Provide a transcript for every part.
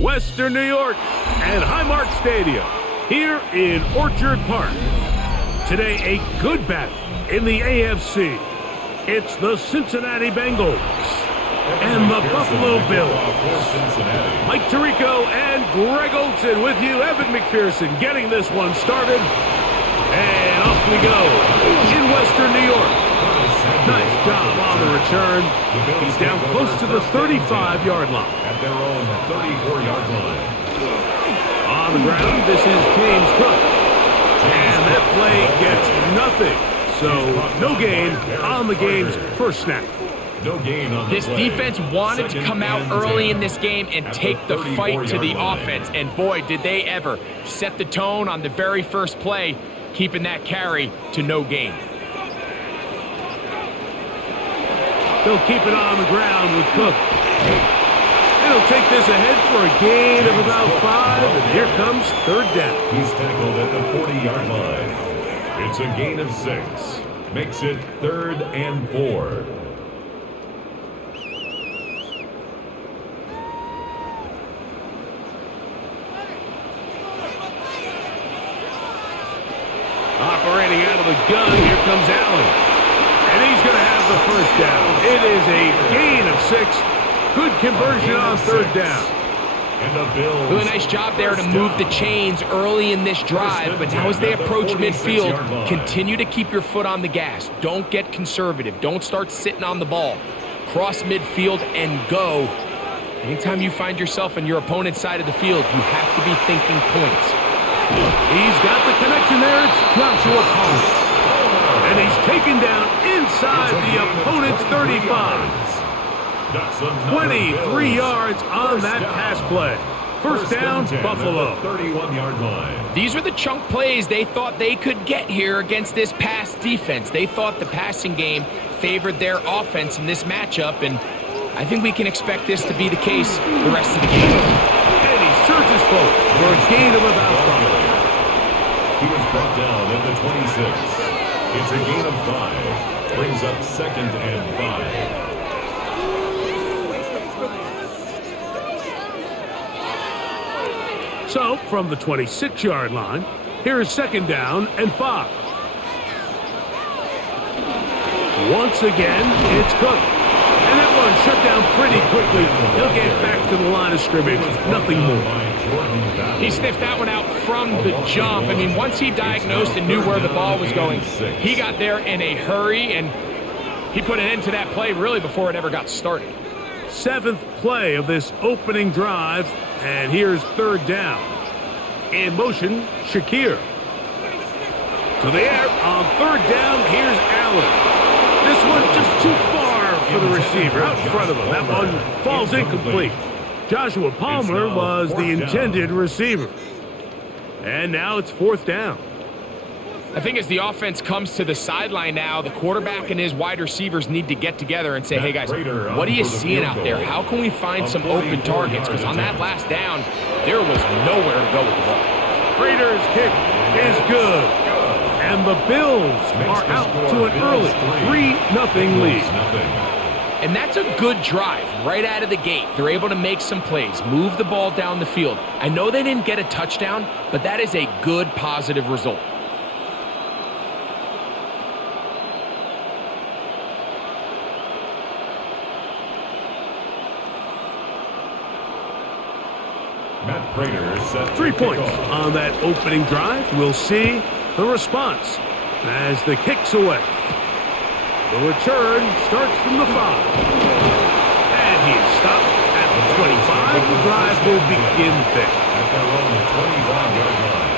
Western New York, and Highmark Stadium here in Orchard Park. Today, a good battle in the AFC. It's the Cincinnati Bengals and the Buffalo Bills. Mike Tirico and Greg Olson with you. Evan McPherson getting this one started. And off we go in Western New York. Nice job on the return. He's down close to the 35-yard line. At their own 34-yard line. On the ground, this is James Cook. And that play gets nothing. So no gain on the game's first snap. No gain on this defense wanted to come out early in this game and take the fight to the offense. And boy, did they ever set the tone on the very first play, keeping that carry to no gain. They'll keep it on the ground with Cook. And he'll take this ahead for a gain of about 5, and here comes third down. He's tackled at the 40-yard line. It's a gain of 6. Makes it 3rd and 4. Operating out of the gun, here comes Allen. And he's going to have the first down. It is a gain of 6. Good conversion on third down. Really nice job there to move the chains early in this drive, but now as they approach midfield, continue to keep your foot on the gas. Don't get conservative. Don't start sitting on the ball. Cross midfield and go. Anytime you find yourself on your opponent's side of the field, you have to be thinking points. He's got the connection there. It's Joshua Palmer. And he's taken down inside the opponent's 35. 23 yards on that pass play. First down, Buffalo. 31-yard line. These are the chunk plays they thought they could get here against this pass defense. They thought the passing game favored their offense in this matchup, and I think we can expect this to be the case the rest of the game. And he surges forward for a gain of about 5. He was brought down at the 26. It's a gain of 5. Brings up 2nd and 5. So, from the 26-yard line, here is 2nd down and 5. Once again, it's Cook. And that one shut down pretty quickly. He'll get back to the line of scrimmage. Nothing more. He sniffed that one out from the jump. I mean, once he diagnosed and knew where the ball was going, he got there in a hurry, and he put an end to that play really before it ever got started. 7th play of this opening drive, and here's 3rd down. In motion, Shakir. To the air on 3rd down, here's Allen. This one just too far for the receiver out in front of him. That one falls incomplete. Joshua Palmer was the intended receiver. And now it's 4th down. I think as the offense comes to the sideline now, the quarterback and his wide receivers need to get together and say, hey guys, what are you seeing out there? How can we find some open targets? Because on that last down, there was nowhere to go with the ball. Raiders' kick is good. And the Bills are out to an early 3-0 lead. And that's a good drive right out of the gate. They're able to make some plays, move the ball down the field. I know they didn't get a touchdown, but that is a good positive result. Matt Prater set 3 points on that opening drive. We'll see the response as the kick's away. The return starts from the 5. And he is stopped at the 25. The drive will begin there. At their own 25-yard line.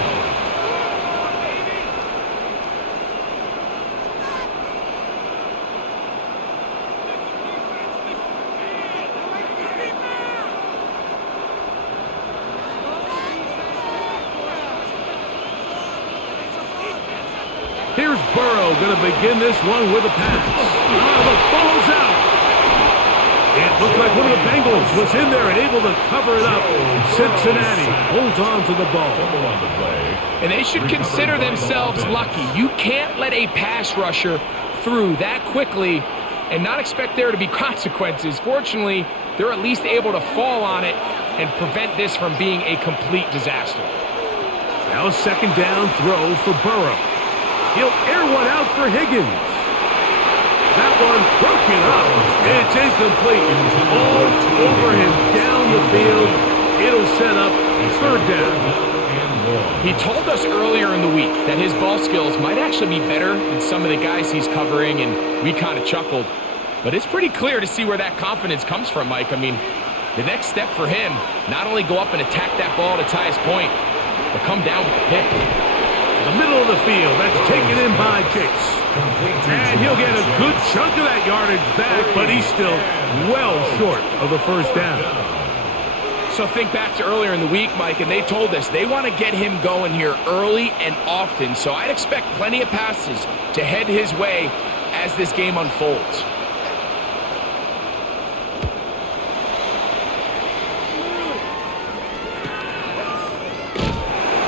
Here's Burrow going to begin this one with a pass. The ball's out. It looked like one of the Bengals was in there and able to cover it up. Cincinnati holds on to the ball. And they should consider themselves lucky. You can't let a pass rusher through that quickly and not expect there to be consequences. Fortunately, they're at least able to fall on it and prevent this from being a complete disaster. Now a second down throw for Burrow. He'll air one out for Higgins. That one broken up. It's incomplete. All over him down the field. It'll set up third down. He told us earlier in the week that his ball skills might actually be better than some of the guys he's covering, and we kind of chuckled. But it's pretty clear to see where that confidence comes from, Mike. I mean, the next step for him, not only go up and attack that ball to tie his point, but come down with the pick. The middle of the field, that's taken in by Chase. And he'll get a good chunk of that yardage back, but he's still well short of the first down. So think back to earlier in the week, Mike, and they told us they want to get him going here early and often. So I'd expect plenty of passes to head his way as this game unfolds.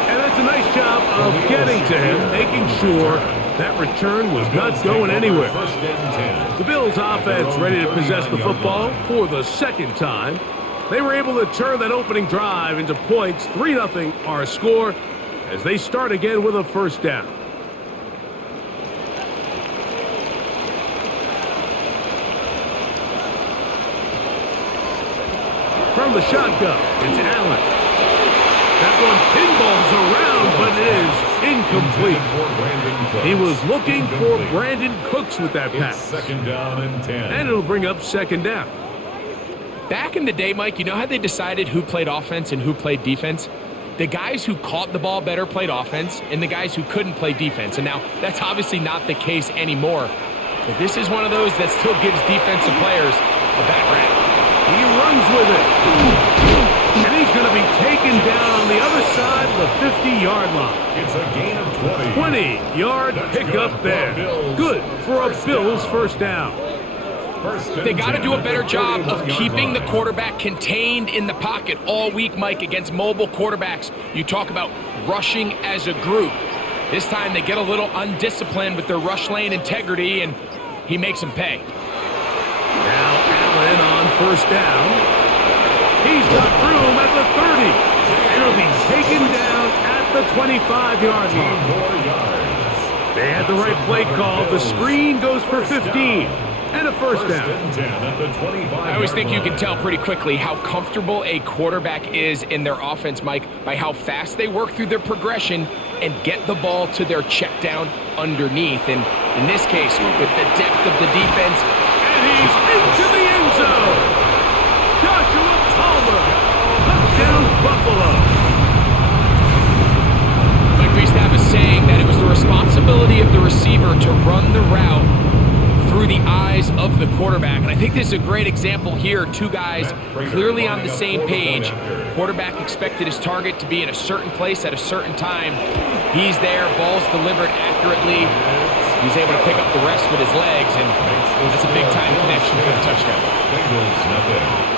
And that's a nice job of getting to him, making sure that return was not going anywhere. The Bills offense ready to possess the football for the second time. They were able to turn that opening drive into points. 3-0 our score as they start again with a first down. From the shotgun, it's Allen. That one pinballs around, but it is incomplete. He was looking for Brandon Cooks with that pass. Second down and 10. And it'll bring up second down. Back in the day, Mike, you know how they decided who played offense and who played defense? The guys who caught the ball better played offense, and the guys who couldn't play defense. And now, that's obviously not the case anymore. But this is one of those that still gives defensive players a bad rap. He runs with it. And he's going to be taken down on the other side of the 50-yard line. It's a gain of 20. 20-yard pickup there. Good for a Bills first down. They got to do a better job of keeping the quarterback contained in the pocket all week, Mike, against mobile quarterbacks. You talk about rushing as a group. This time they get a little undisciplined with their rush lane integrity, and he makes them pay. Now Allen on first down. He's got room at the 30. And he'll be taken down at the 25-yard line. They had the right play call. The screen goes for 15. And a first down. I always think you can tell pretty quickly how comfortable a quarterback is in their offense, Mike, by how fast they work through their progression and get the ball to their check down underneath. And in this case, with the depth of the defense, and he's into the end zone. Joshua Palmer, touchdown Buffalo. Mike, we used to have a saying that it was the responsibility of the receiver to run the route through the eyes of the quarterback. And I think this is a great example here. Two guys clearly on the same page. Quarterback expected his target to be in a certain place at a certain time. He's there, ball's delivered accurately. He's able to pick up the rest with his legs, and that's a big-time connection for the touchdown. Bengals nothing.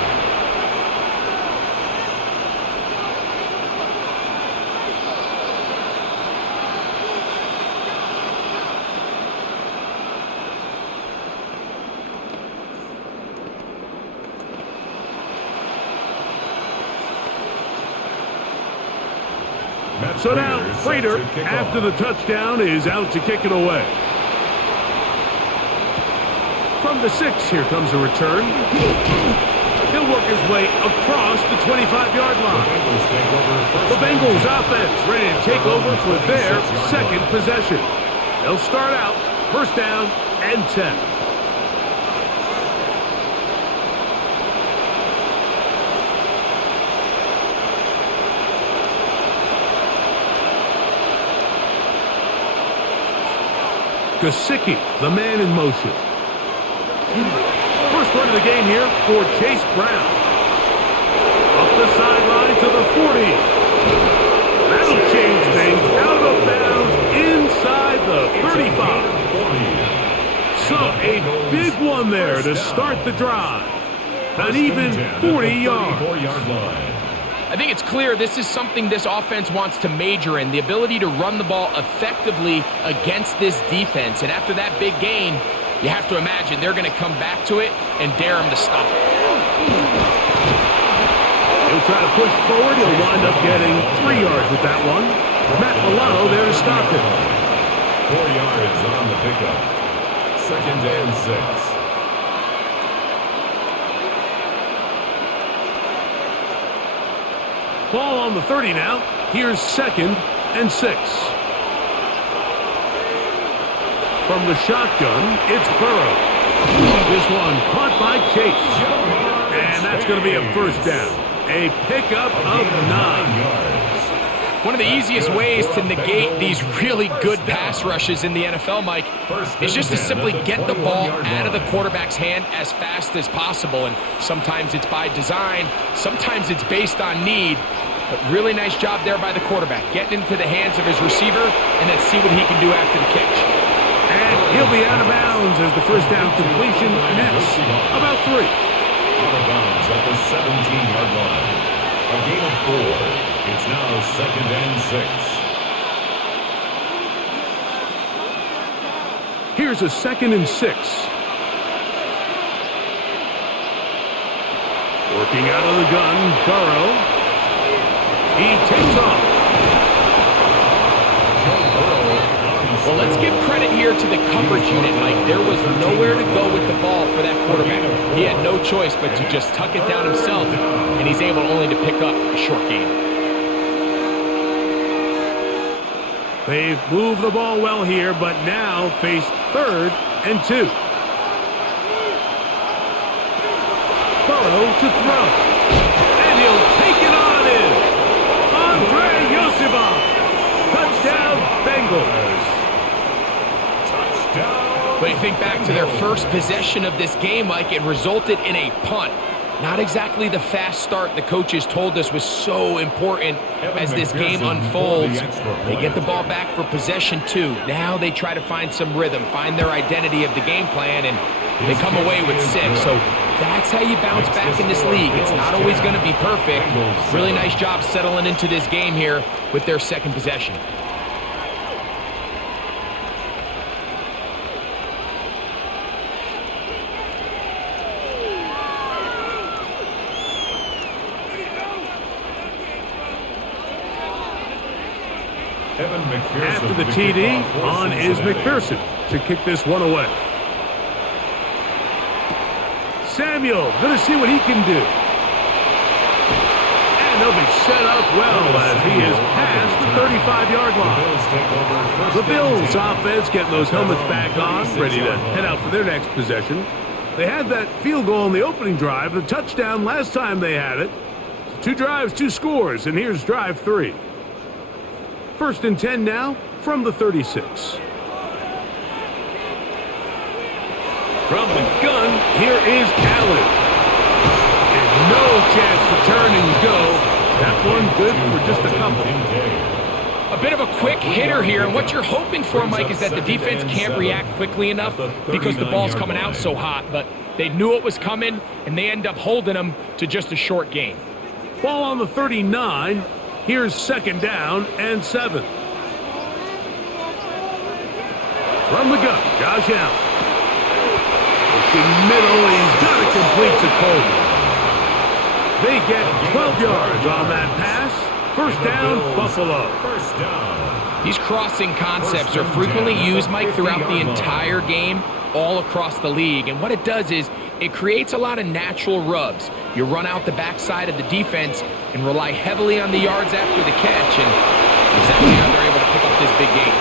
So now, Prater, after the touchdown, is out to kick it away. From the 6, here comes a return. He'll work his way across the 25-yard line. The Bengals offense ready to take over for their second possession. They'll start out first down and 10. Gesicki, the man in motion. First run of the game here for Chase Brown. Up the sideline to the 40. That'll change things. Out of bounds inside the 35. So a big one there to start the drive. An even 40 yards. I think it's clear this is something this offense wants to major in, the ability to run the ball effectively against this defense. And after that big gain, You have to imagine they're going to come back to it and dare him to stop it. He'll try to push forward. He'll wind up getting 3 yards with that one. Matt Milano there to stop it. 4 yards on the pickup. 2nd and 6. Ball on the 30 now. Here's 2nd and 6. From the shotgun, it's Burrow. This one caught by Chase. And that's going to be a first down. A pickup of 9 yards. One of the easiest ways to negate these really good pass rushes in the NFL, Mike, is just to simply get the ball out of the quarterback's hand as fast as possible. And sometimes it's by design, sometimes it's based on need. But really nice job there by the quarterback, getting into the hands of his receiver, and then see what he can do after the catch. And he'll be out of bounds as the first down completion nets about 3. Out of bounds at the 17-yard line. A gain of 4. It's now 2nd and 6. Here's a 2nd and 6. Working out of the gun, Burrow. He takes off. Well, let's give credit here to the coverage unit, Mike. There was nowhere to go with the ball for that quarterback. He had no choice but to just tuck it down himself, and he's able only to pick up a short gain. They've moved the ball well here, but now face 3rd and 2. Burrow to throw. And he'll take it on in. Andre Yosifov. Touchdown, Bengals. Touchdown. But you think back to their first possession of this game, Mike, it resulted in a punt. Not exactly the fast start the coaches told us was so important as this game unfolds. They get the ball back for possession 2. Now they try to find some rhythm, find their identity of the game plan, and they come away with 6. So that's how you bounce back in this league. It's not always going to be perfect. Really nice job settling into this game here with their 2nd possession. After the TD, on is McPherson to kick this one away. Samuel going to see what he can do. And they'll be set up well as he is past the 35-yard line. The Bills offense getting those helmets back on, ready to head out for their next possession. They had that field goal in the opening drive, the touchdown last time they had it. 2 drives, 2 scores, and here's drive 3. 1st and 10 now from the 36. From the gun, here is Allen. And no chance to turn and go. That one good for just a couple. A bit of a quick hitter here, and what you're hoping for, Mike, is that the defense can't react quickly enough because the ball's coming out so hot. But they knew it was coming, and they end up holding them to just a short gain. Ball on the 39. Here's 2nd down and 7. From the gun, Josh Allen. Looking middle, he's got it complete to Coleman. They get 12 yards on that pass. First down, Buffalo. First down. These crossing concepts are frequently used, Mike, throughout the entire game, all across the league. And what it does is it creates a lot of natural rubs. You run out the backside of the defense and rely heavily on the yards after the catch, and exactly how they're able to pick up this big gain.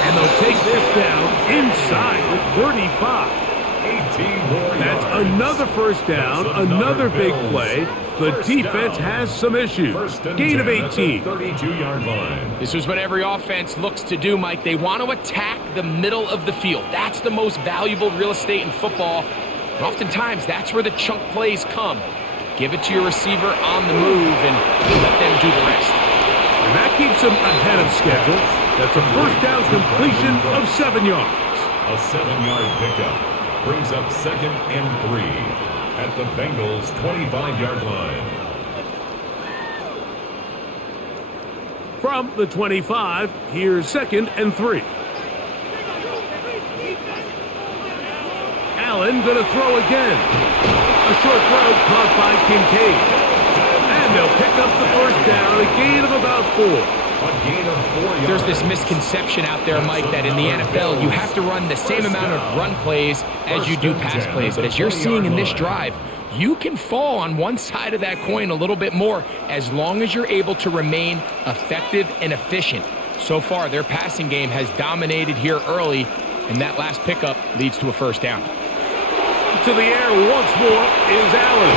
And they'll take this down inside the 35. 18 more That's yards. another first down, another big play. The defense has some issues. Gain of 18. 32-yard line. This is what every offense looks to do, Mike. They want to attack the middle of the field. That's the most valuable real estate in football. And oftentimes, that's where the chunk plays come. Give it to your receiver on the move and let them do the rest. And that keeps them ahead of schedule. That's a first down completion of 7 yards. A 7-yard pickup brings up 2nd and 3 at the Bengals' 25-yard line. From the 25, here's 2nd and 3. Allen going to throw again. A short throw caught by Kincaid. And they'll pick up the first down, a gain of about 4. A gain of 4 yards. There's this misconception out there, Mike, that in the NFL you have to run the same amount of run plays as you do pass plays. But as you're seeing in this drive, you can fall on one side of that coin a little bit more as long as you're able to remain effective and efficient. So far, their passing game has dominated here early, and that last pickup leads to a first down. To the air once more is Allen.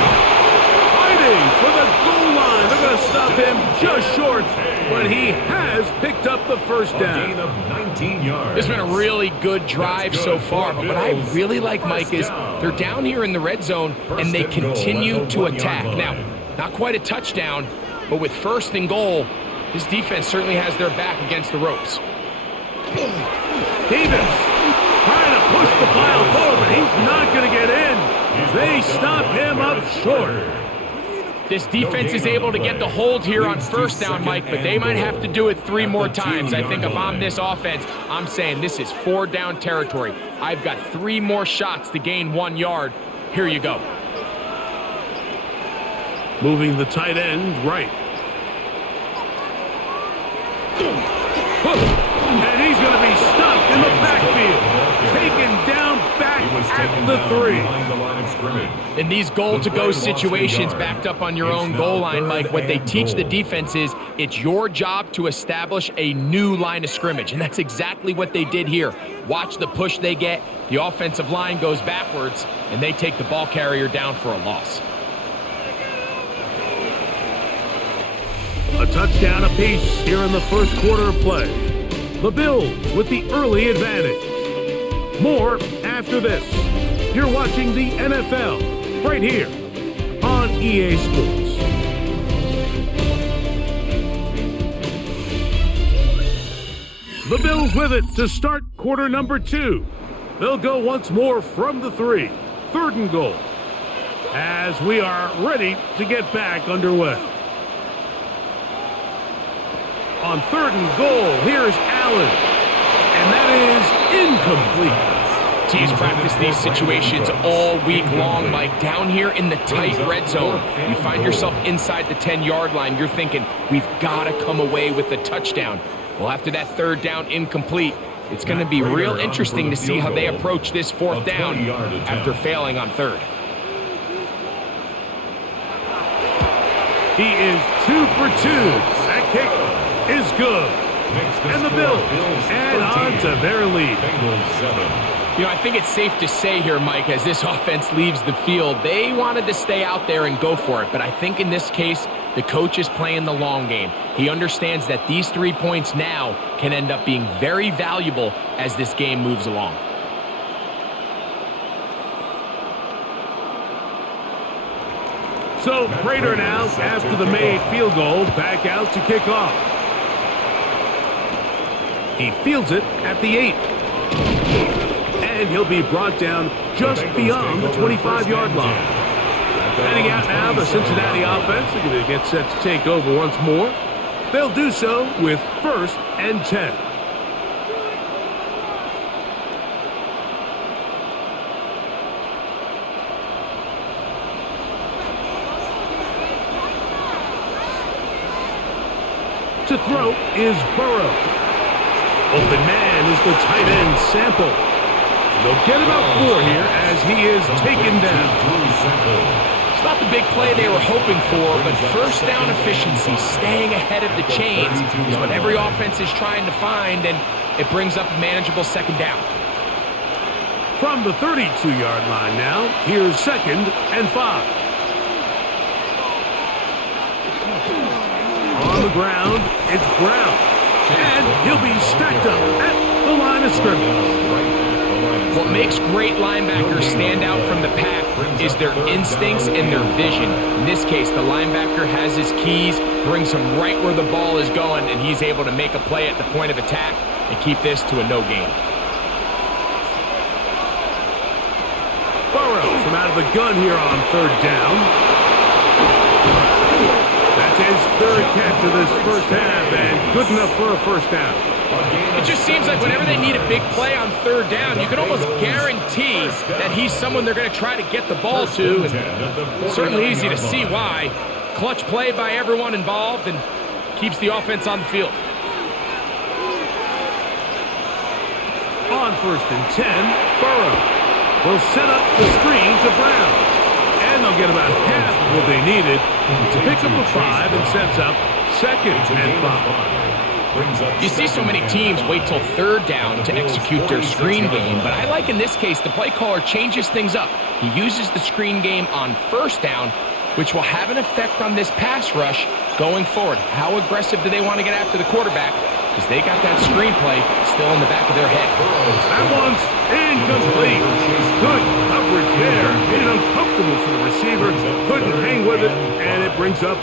Fighting for the goal line. They're going to stop him just short, but he has picked up the first down. A gain of 19 yards. It's been a really good drive so far, but what I really like, Mike, is they're down here in the red zone, and they continue to attack. Now, not quite a touchdown, but with first and goal, this defense certainly has their back against the ropes. Davis trying to push the pile forward, but he's not going to get in. They stop him up short. This defense is able to get the hold here on first down, Mike, but they might have to do it 3 more times. I think if I'm this offense, I'm saying this is 4 down territory. I've got 3 more shots to gain 1 yard. Here you go. Moving the tight end right. And he's going to be stopped in the backfield. Taken down back at the 3. In these goal-to-go situations backed up on your own goal line, Mike, what they teach the defense is it's your job to establish a new line of scrimmage, and that's exactly what they did here. Watch the push they get. The offensive line goes backwards, and they take the ball carrier down for a loss. A touchdown apiece here in the first quarter of play. The Bills with the early advantage. More after this. You're watching the NFL right here on EA Sports. The Bills with it to start quarter number 2. They'll go once more from the 3. 3rd and goal. As we are ready to get back underway. On 3rd and goal, here's Allen. And that is incomplete. Teams practice these situations all week long, Mike. Down here in the tight red zone, you find yourself inside the 10-yard line. You're thinking, we've got to come away with a touchdown. Well, after that 3rd down incomplete, it's going to be real interesting to see how they approach this 4th down after failing on 3rd. He is 2 for 2. That kick is good. And the Bills add on to their lead. You know, I think it's safe to say here, Mike, as this offense leaves the field, they wanted to stay out there and go for it. But I think in this case, the coach is playing the long game. He understands that these 3 points now can end up being very valuable as this game moves along. So, Prater now, after the made field goal, back out to kick off. He fields it at the 8. And he'll be brought down just beyond the 25-yard line. Heading out now, the Cincinnati offense. They're going to get set to take over once more. They'll do so with 1st and 10. To throw is Burrow. Open man is the tight end Sample. They'll get about 4 here as he is taken down. It's not the big play they were hoping for, but first down efficiency, staying ahead of the chains, is what every offense is trying to find, and it brings up a manageable 2nd down. From the 32-yard line now, here's 2nd and 5. On the ground, it's Brown. And he'll be stacked up at the line of scrimmage. What makes great linebackers stand out from the pack is their instincts and their vision. In this case, the linebacker has his keys, brings him right where the ball is going, and he's able to make a play at the point of attack and keep this to a no gain. Burrows from out of the gun here on 3rd down. That's his 3rd catch of this first half, and good enough for a first down. It just seems like whenever they need a big play on third down, you can almost guarantee that he's someone they're going to try to get the ball to. And it's certainly easy to see why. Clutch play by everyone involved and keeps the offense on the field. On 1st and 10, Burrow will set up the screen to Brown. And they'll get about half of what they needed to pick up a 5 and sets up 2nd and 5. You see so many teams wait till third down to execute their screen game, but I like in this case the play caller changes things up. He uses the screen game on 1st down, which will have an effect on this pass rush going forward. How aggressive do they want to get after the quarterback? Because they got that screenplay still in the back of their head. That one's incomplete. Good coverage there. Made it uncomfortable for the receiver. Couldn't hang with it, and it brings up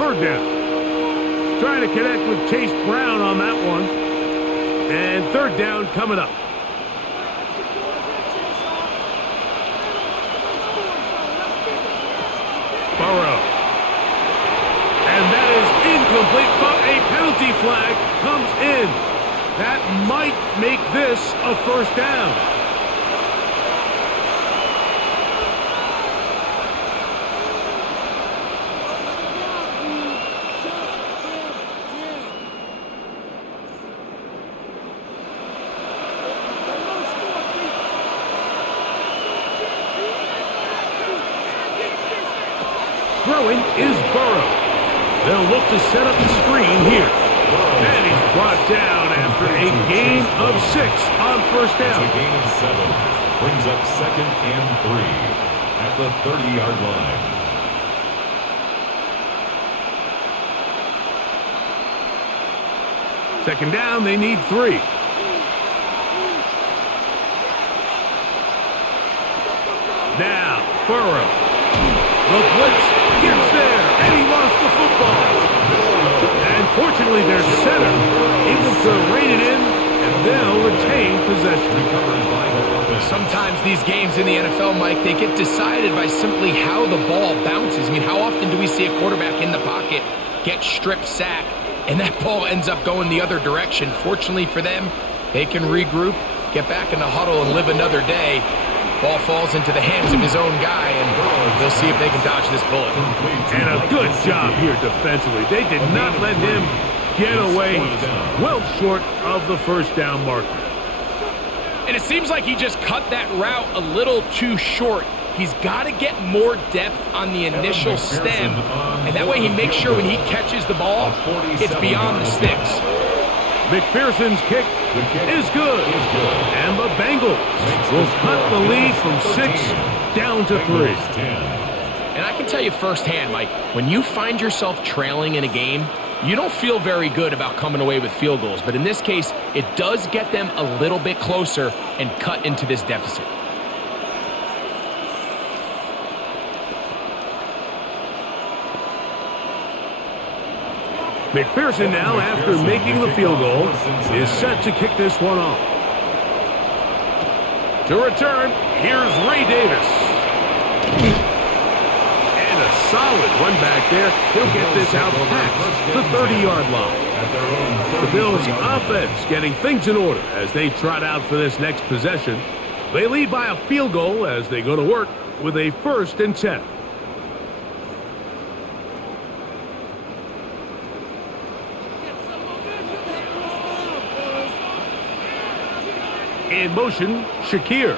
3rd down. Trying to connect with Chase Brown on that one. And 3rd down coming up. Burrow. And that is incomplete, but a penalty flag comes in. That might make this a 1st down. Throwing is Burrow. They'll look to set up the screen here. And he's brought down after a gain of 6 on 1st down. It's a gain of 7. Brings up 2nd and 3 at the 30-yard line. Second down, they need 3. Now, Burrow. The blitz gets there, and he lost the football. And fortunately, their center able to rein it in, and they'll retain possession. Sometimes these games in the NFL, Mike, they get decided by simply how the ball bounces. I mean, how often do we see a quarterback in the pocket get strip sack, and that ball ends up going the other direction? Fortunately for them, they can regroup, get back in the huddle, and live another day. Ball falls into the hands of his own guy, and they'll see if they can dodge this bullet. And a good job here defensively. They did not let him get away. He's well short of the 1st down marker. And it seems like he just cut that route a little too short. He's got to get more depth on the initial stem, and that way he makes sure when he catches the ball, it's beyond the sticks. McPherson's kick is good. And the Bengals will cut the lead from 6 down to 3. And I can tell you firsthand, Mike, when you find yourself trailing in a game, you don't feel very good about coming away with field goals. But in this case, it does get them a little bit closer and cut into this deficit. McPherson now, after making the field goal, is set to kick this one off. To return, here's Ray Davis. And a solid run back there. He'll get this out past the 30-yard line. The Bills' offense getting things in order as they trot out for this next possession. They lead by a field goal as they go to work with a 1st and 10. In motion, Shakir.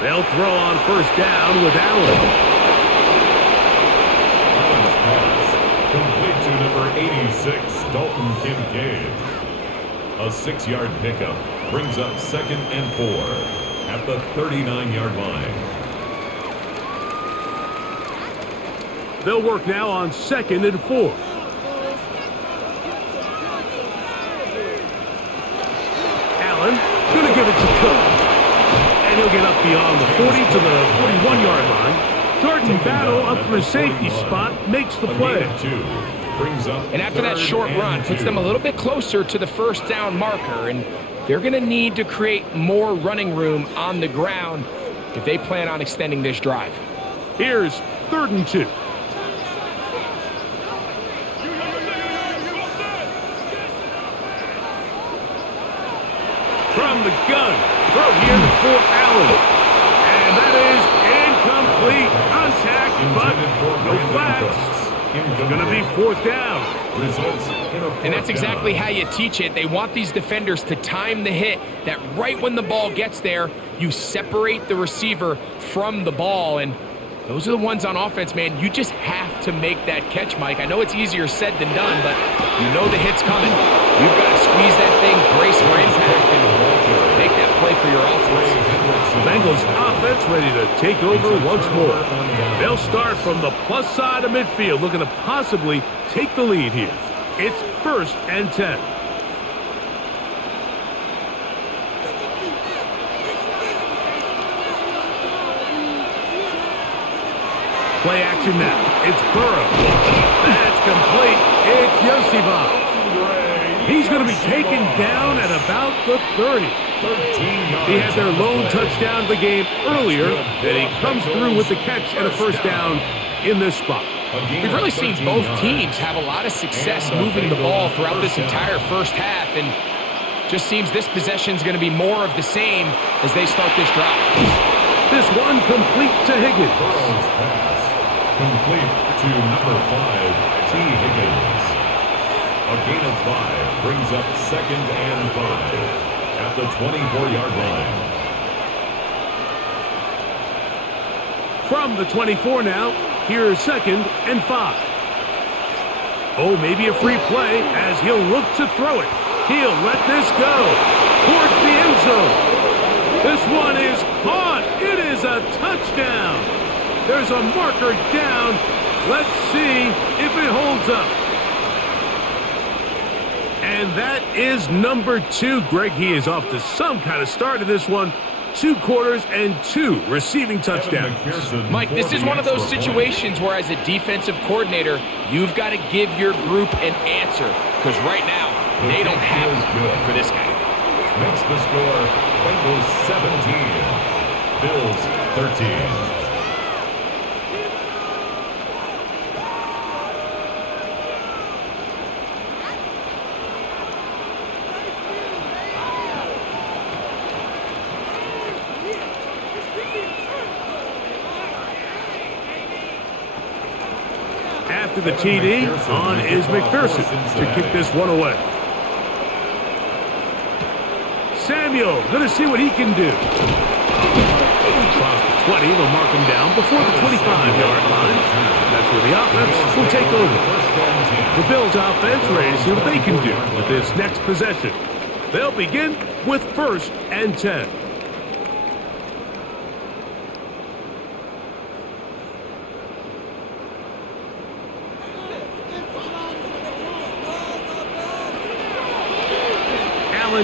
They'll throw on 1st down with Allen. Allen's pass complete to number 86, Dalton Kincaid. A 6-yard pickup brings up 2nd and 4 at the 39-yard line. They'll work now on 2nd and 4. Going to give it to Cook. And he'll get up beyond the 40 to the 41-yard line. Jordan Battle up from his safety spot makes the play. And after that short run, puts them a little bit closer to the 1st down marker. And they're going to need to create more running room on the ground if they plan on extending this drive. Here's 3rd and 2. from the gun. Throw here for Allen. And that is incomplete contact, but no flags. It's going to be 4th down. And that's exactly how you teach it. They want these defenders to time the hit, that right when the ball gets there, you separate the receiver from the ball. And those are the ones on offense, man. You just have to make that catch, Mike. I know it's easier said than done, but you know the hit's coming. You've got to squeeze that thing, brace for impact, and make that play for your offense. Bengals offense ready to take over once more. They'll start from the plus side of midfield, looking to possibly take the lead here. It's 1st and 10. Play action now. It's Burrow. That's complete. It's Yosivov. He's going to be taken down at about the 30. He had their lone touchdown of the game earlier, and he comes through with the catch and a 1st down in this spot. We've really seen both teams have a lot of success moving the ball throughout this entire first half, and just seems this possession is going to be more of the same as they start this drive. This one complete to Higgins. Complete to number 5, T. Higgins. A gain of 5 brings up 2nd and 5 at the 24-yard line. From the 24 now, here's 2nd and 5. Oh, maybe a free play as he'll look to throw it. He'll let this go towards the end zone. This one is caught. It is a touchdown. There's a marker down. Let's see if it holds up. And that is number 2. Greg, he is off to some kind of start in this one. 2 quarters and 2 receiving touchdowns. Mike, this is one of those situations where as a defensive coordinator, you've got to give your group an answer. Because right now, they don't have it for this guy. Makes the score Bengals 17, Bills 13. After the TD, on is McPherson to kick this one away. Samuel, going to see what he can do. Across the 20, they'll mark him down before the 25-yard line. That's where the offense will take over. The Bills offense ready to see what they can do with this next possession. They'll begin with 1st and 10.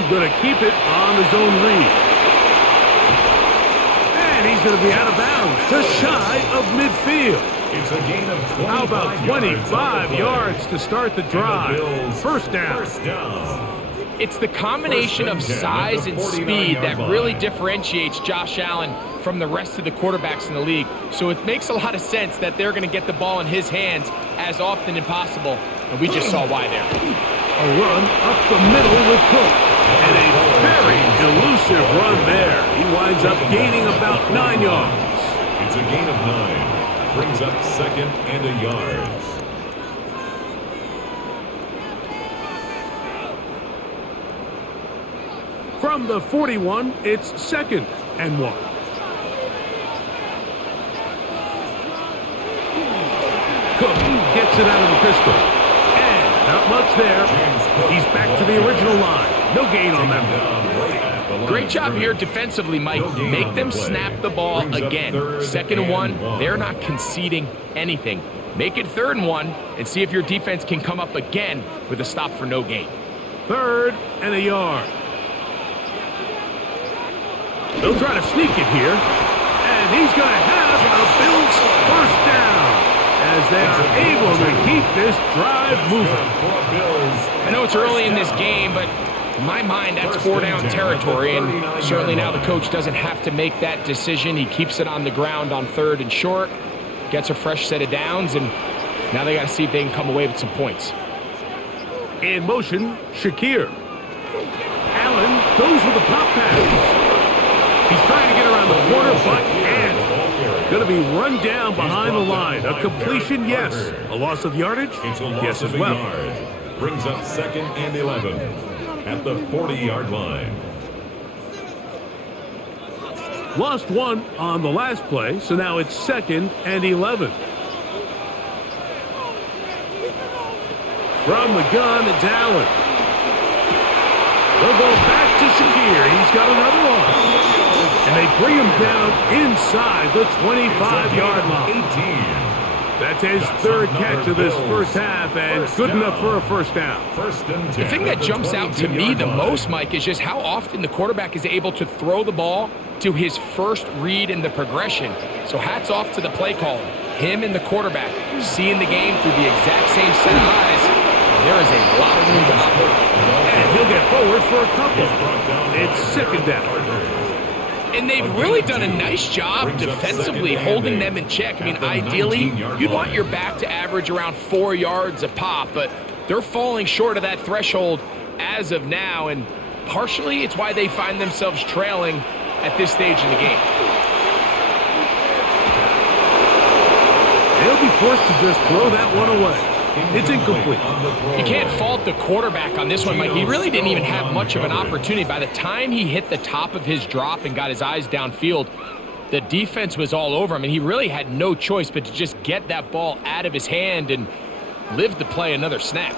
Going to keep it on his own read. And he's going to be out of bounds, just shy of midfield. It's a gain of 25 How about 25 yards to start the drive? 1st down. It's the combination of size and speed that really differentiates Josh Allen from the rest of the quarterbacks in the league. So it makes a lot of sense that they're going to get the ball in his hands as often as possible. And we just saw why there. A run up the middle with Cook. And a very elusive run there. He winds up gaining about 9 yards. It's a gain of 9. Brings up 2nd and a yard. From the 41, it's 2nd and 1. Cook gets it out of the pistol. And not much there. He's back to the original line. No gain on that one. Great job here defensively, Mike. Make them snap the ball again. 2nd and 1, they're not conceding anything. Make it 3rd and 1 and see if your defense can come up again with a stop for no gain. 3rd and a yard. They'll try to sneak it here. And he's going to have a Bills 1st down as they are able to keep this drive moving. I know it's early in this game, but in my mind, that's 4 down territory, and certainly now the coach doesn't have to make that decision. He keeps it on the ground on 3rd and short, gets a fresh set of downs, and now they got to see if they can come away with some points. In motion, Shakir. Allen Goes with the pop pass. He's trying to get around the corner, but can't. Going to be run down behind the line. A completion, yes. A loss of yardage, yes as well. Brings up 2nd and 11 at the 40-yard line. Lost one on the last play, so now it's 2nd and 11. From the gun, it's Allen. They'll go back to Shakir. He's got another one. And they bring him down inside the 25-yard line. That's his third catch of this first half, and good enough for a first down. The thing that jumps out to me the most, Mike, is just how often the quarterback is able to throw the ball to his first read in the progression. So hats off to the play caller. Him and the quarterback seeing the game through the exact same set of eyes. And there is a lot of room to operate. And he'll get forward for a couple. It's 2nd down. And they've really done a nice job defensively holding them in check. I mean, ideally, you'd want your back to average around 4 yards a pop, but they're falling short of that threshold as of now, and partially it's why they find themselves trailing at this stage in the game. They'll be forced to just throw that one away. It's incomplete. You can't fault the quarterback on this one, Mike. He really didn't even have much of an opportunity. By the time he hit the top of his drop and got his eyes downfield, the defense was all over him, and he really had no choice but to just get that ball out of his hand and live to play another snap.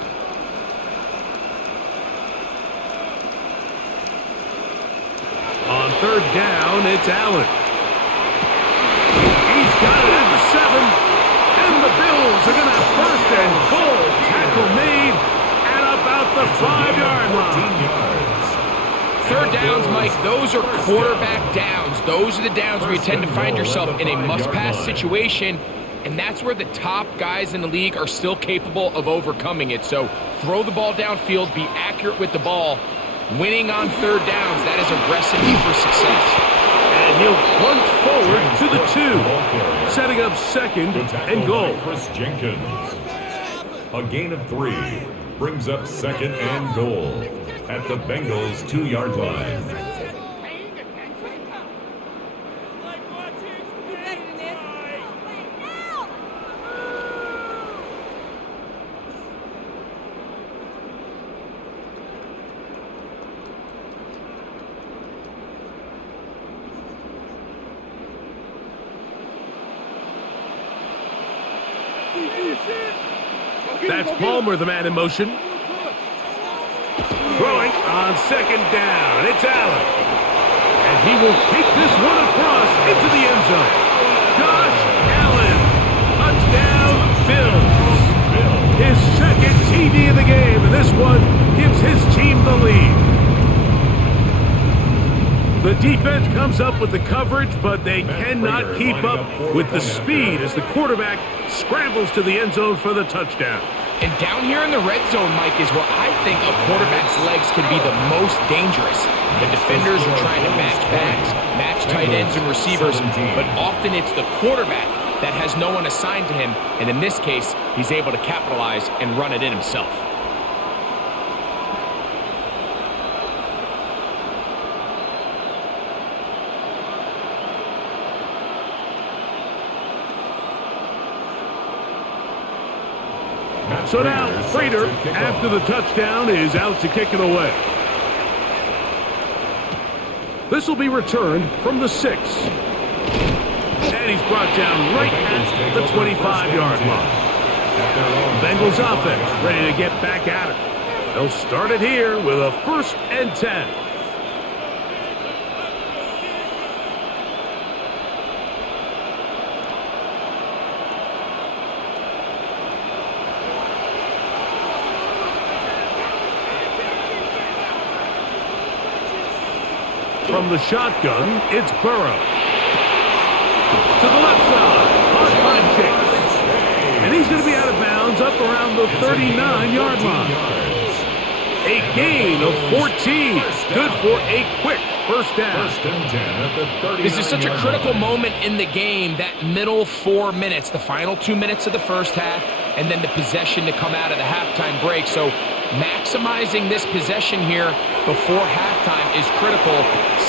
On 3rd down, it's Allen. He's got it at the 7. And the Bills are going to have 1st and goal. Tackle made at about the 5-yard line. 3rd downs, Mike, those are quarterback downs. Those are the downs where you tend to find yourself in a must-pass situation, and that's where the top guys in the league are still capable of overcoming it. So throw the ball downfield, be accurate with the ball. Winning on 3rd downs, that is a recipe for success. And he'll plunge forward to the 2, setting up 2nd and goal. Chris Jenkins. A gain of 3 brings up 2nd and goal at the Bengals' 2-yard line. That's Palmer, the man in motion. Throwing on 2nd down. It's Allen. And he will take this one across into the end zone. Josh Allen. Touchdown, Bills. His 2nd TD of the game, and this one gives his team the lead. The defense comes up with the coverage, but they cannot keep up with the speed as the quarterback scrambles to the end zone for the touchdown. And down here in the red zone, Mike, is where I think a quarterback's legs can be the most dangerous. The defenders are trying to match backs, match tight ends and receivers, but often it's the quarterback that has no one assigned to him, and in this case, he's able to capitalize and run it in himself. So now, Prater, after the touchdown, is out to kick it away. This will be returned from the 6. And he's brought down right at the 25-yard line. Bengals offense ready to get back at it. They'll start it here with a 1st and 10. From the shotgun, it's Burrow. To the left side, caught by Chase. And he's going to be out of bounds up around the 39-yard line. A gain of 14. Good for a quick first down. This is such a critical moment in the game, that middle 4 minutes, the final 2 minutes of the first half, and then the possession to come out of the halftime break. So Maximizing this possession here before halftime is critical.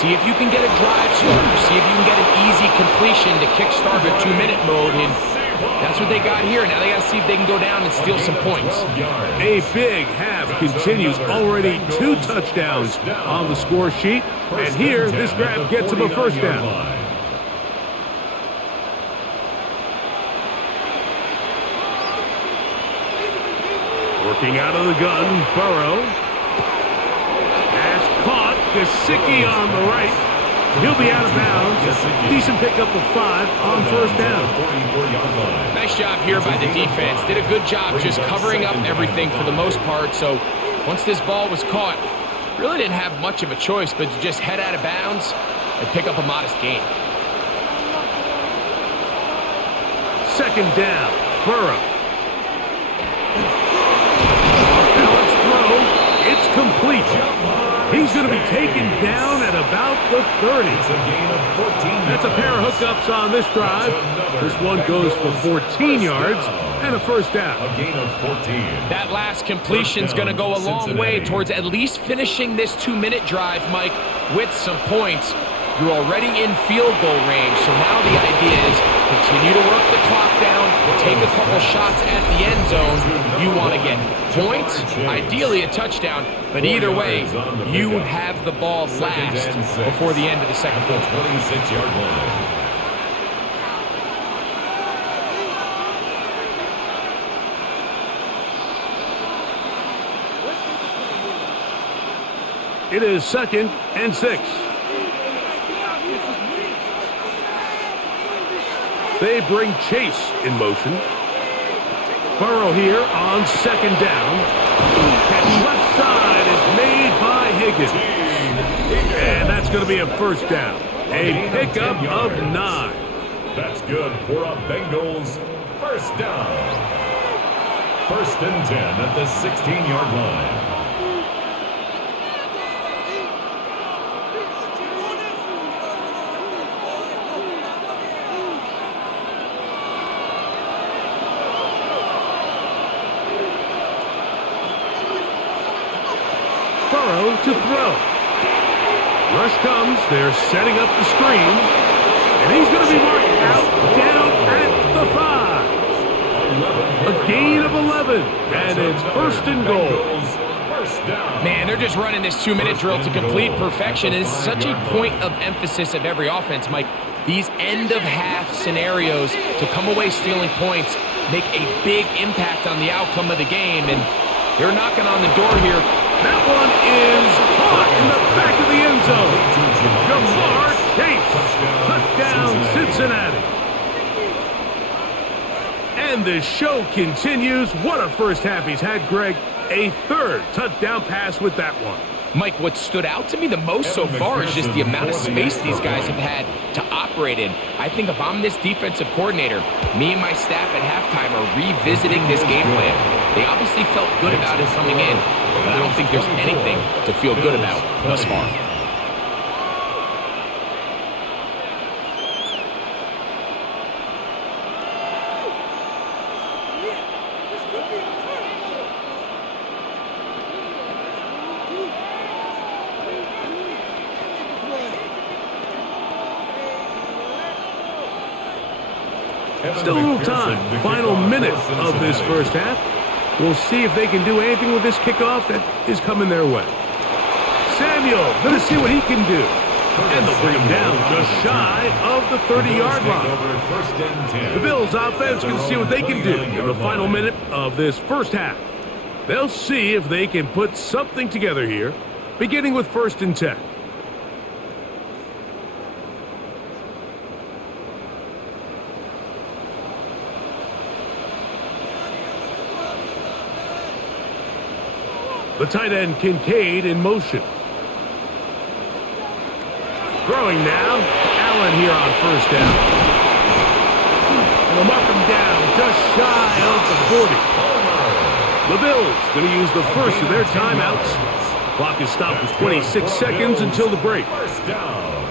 See if you can get a drive starter. See if you can get an easy completion to kickstart a 2-minute mode. And that's what they got here. Now they got to see if they can go down and steal some points. A big half continues. Already 2 touchdowns on the score sheet. And here, this grab gets him a first down. Working out of the gun, Burrow. Pass caught. Gesicki on the right. He'll be out of bounds. Decent pickup of 5 on first down. Nice job here by the defense. Did a good job just covering up everything for the most part. So once this ball was caught, really didn't have much of a choice but to just head out of bounds and pick up a modest gain. Second down, Burrow. It's complete. He's going to be taken down at about the 30. That's a pair of hookups on this drive. This one goes for 14 yards and a first down. A gain of 14. That last completion's going to go a long way towards at least finishing this 2-minute drive, Mike, with some points. You're already in field goal range, so now the idea is continue to work the clock down, take a couple shots at the end zone. You want to get points, ideally a touchdown, but either way, you have the ball last before the end of the second quarter. 26-yard line. It is 2nd and 6. They bring Chase in motion. Burrow here on 2nd down. Catch left side is made by Higgins. And that's going to be a first down. A pickup of 9. That's good for a Bengals first down. 1st and 10 at the 16-yard line. Burrow to throw. Rush comes. They're setting up the screen. And he's going to be marked out down at the 5. A gain of 11. And it's 1st and goal. Man, they're just running this 2-minute drill to complete perfection. And it's such a point of emphasis of every offense, Mike. These end-of-half scenarios to come away stealing points make a big impact on the outcome of the game. And they're knocking on the door here. That one is caught in the back of the end zone. Jamar Chase. Touchdown, Cincinnati. And the show continues. What a first half he's had, Greg. A 3rd touchdown pass with that one. Mike, what stood out to me the most so far is just the amount of space these guys have had to operate in. I think if I'm this defensive coordinator, me and my staff at halftime are revisiting this game plan. They obviously felt good about it coming in, but I don't think there's anything to feel good about thus far. Still a little time. Final minute of this first half. We'll see if they can do anything with this kickoff that is coming their way. Samuel, going to see what he can do. And they'll bring him down just shy of the 30-yard line. The Bills offense can see what they can do in the final minute of this first half. They'll see if they can put something together here, beginning with 1st and 10. The tight end, Kincaid, in motion. Throwing now. Allen here on 1st down. And they'll mark him down just shy of the 40. The Bills going to use the first of their timeouts. Clock is stopped with 26 seconds until the break. First down.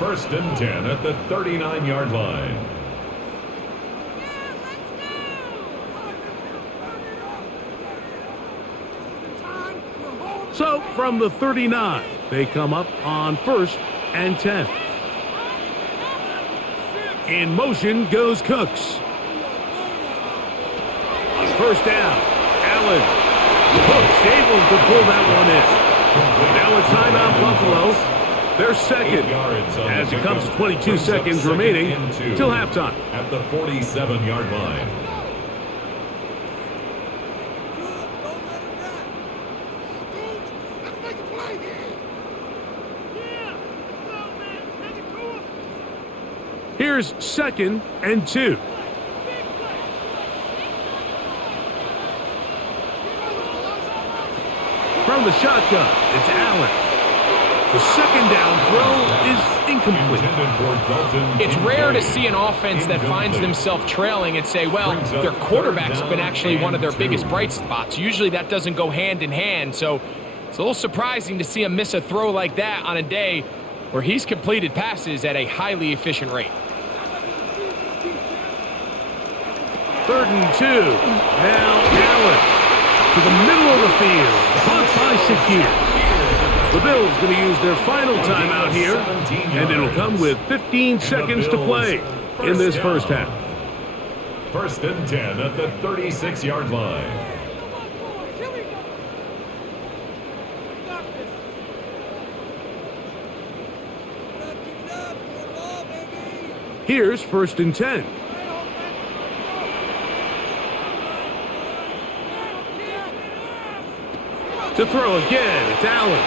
1st and 10 at the 39-yard line. So from the 39, they come up on 1st and 10. In motion goes Cooks. On 1st down, Allen. Cooks able to pull that one in. Now a timeout, Buffalo. They're second as it comes to 22 seconds remaining till halftime. At the 47-yard line. Here's 2nd and 2. From the shotgun, it's Allen. The 2nd down throw is incomplete. It's rare to see an offense that finds themselves trailing and say, well, their quarterback's been actually one of their biggest bright spots. Usually that doesn't go hand in hand, so it's a little surprising to see him miss a throw like that on a day where he's completed passes at a highly efficient rate. 3rd and 2. Now Allen to the middle of the field. Caught by Shakir. The Bills going to use their final timeout here, and it'll come with 15 seconds to play in this first half. 1st and 10 at the 36-yard line. Here's 1st and 10. To throw again, it's Allen.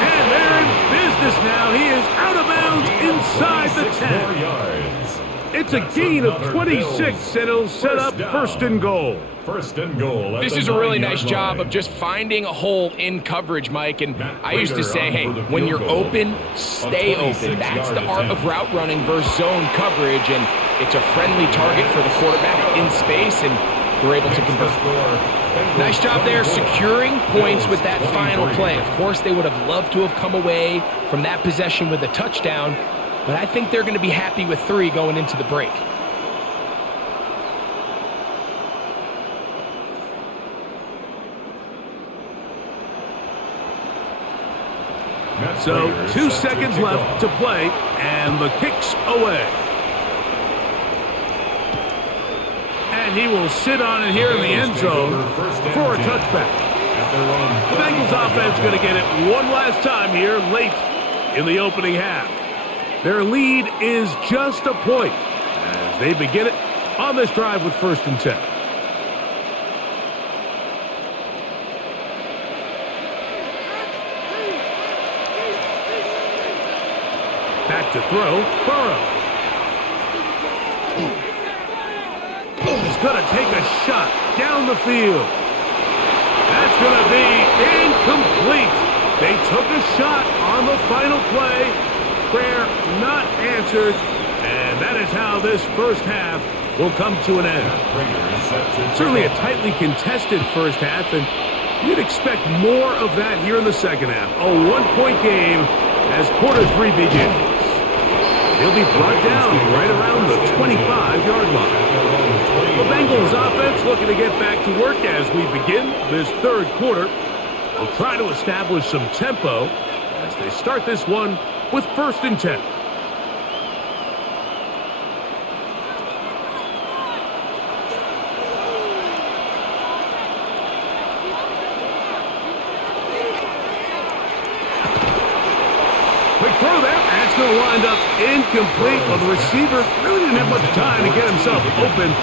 And they're in business now. He is out of bounds inside the 10. It's a gain of 26, and it'll set up 1st and goal. 1st and goal. This is a really nice job of just finding a hole in coverage, Mike. And I used to say, hey, when you're open, stay open. That's the art of route running versus zone coverage. And it's a friendly target for the quarterback in space, and they're able to convert. Nice job there securing points with that final play. Of course, they would have loved to have come away from that possession with a touchdown, but I think they're going to be happy with 3 going into the break. So 2 seconds left to play, and the kick's away. And he will sit on it here in the end zone for a touchback. The Bengals offense going to get it one last time here late in the opening half. Their lead is just a point as they begin it on this drive with 1st and 10. Back to throw, Burrow. He's going to take a shot down the field. That's going to be incomplete. They took a shot on the final play. Prayer not answered. And that is how this first half will come to an end. Certainly a tightly contested first half, and you'd expect more of that here in the second half. A one-point game as quarter 3 begins. He'll be brought down right around the 25-yard line. The Bengals offense looking to get back to work as we begin this 3rd quarter. They'll try to establish some tempo as they start this one with 1st and 10. Quick throw there. That's going to wind up incomplete. Well, the receiver really didn't have much time to get himself open.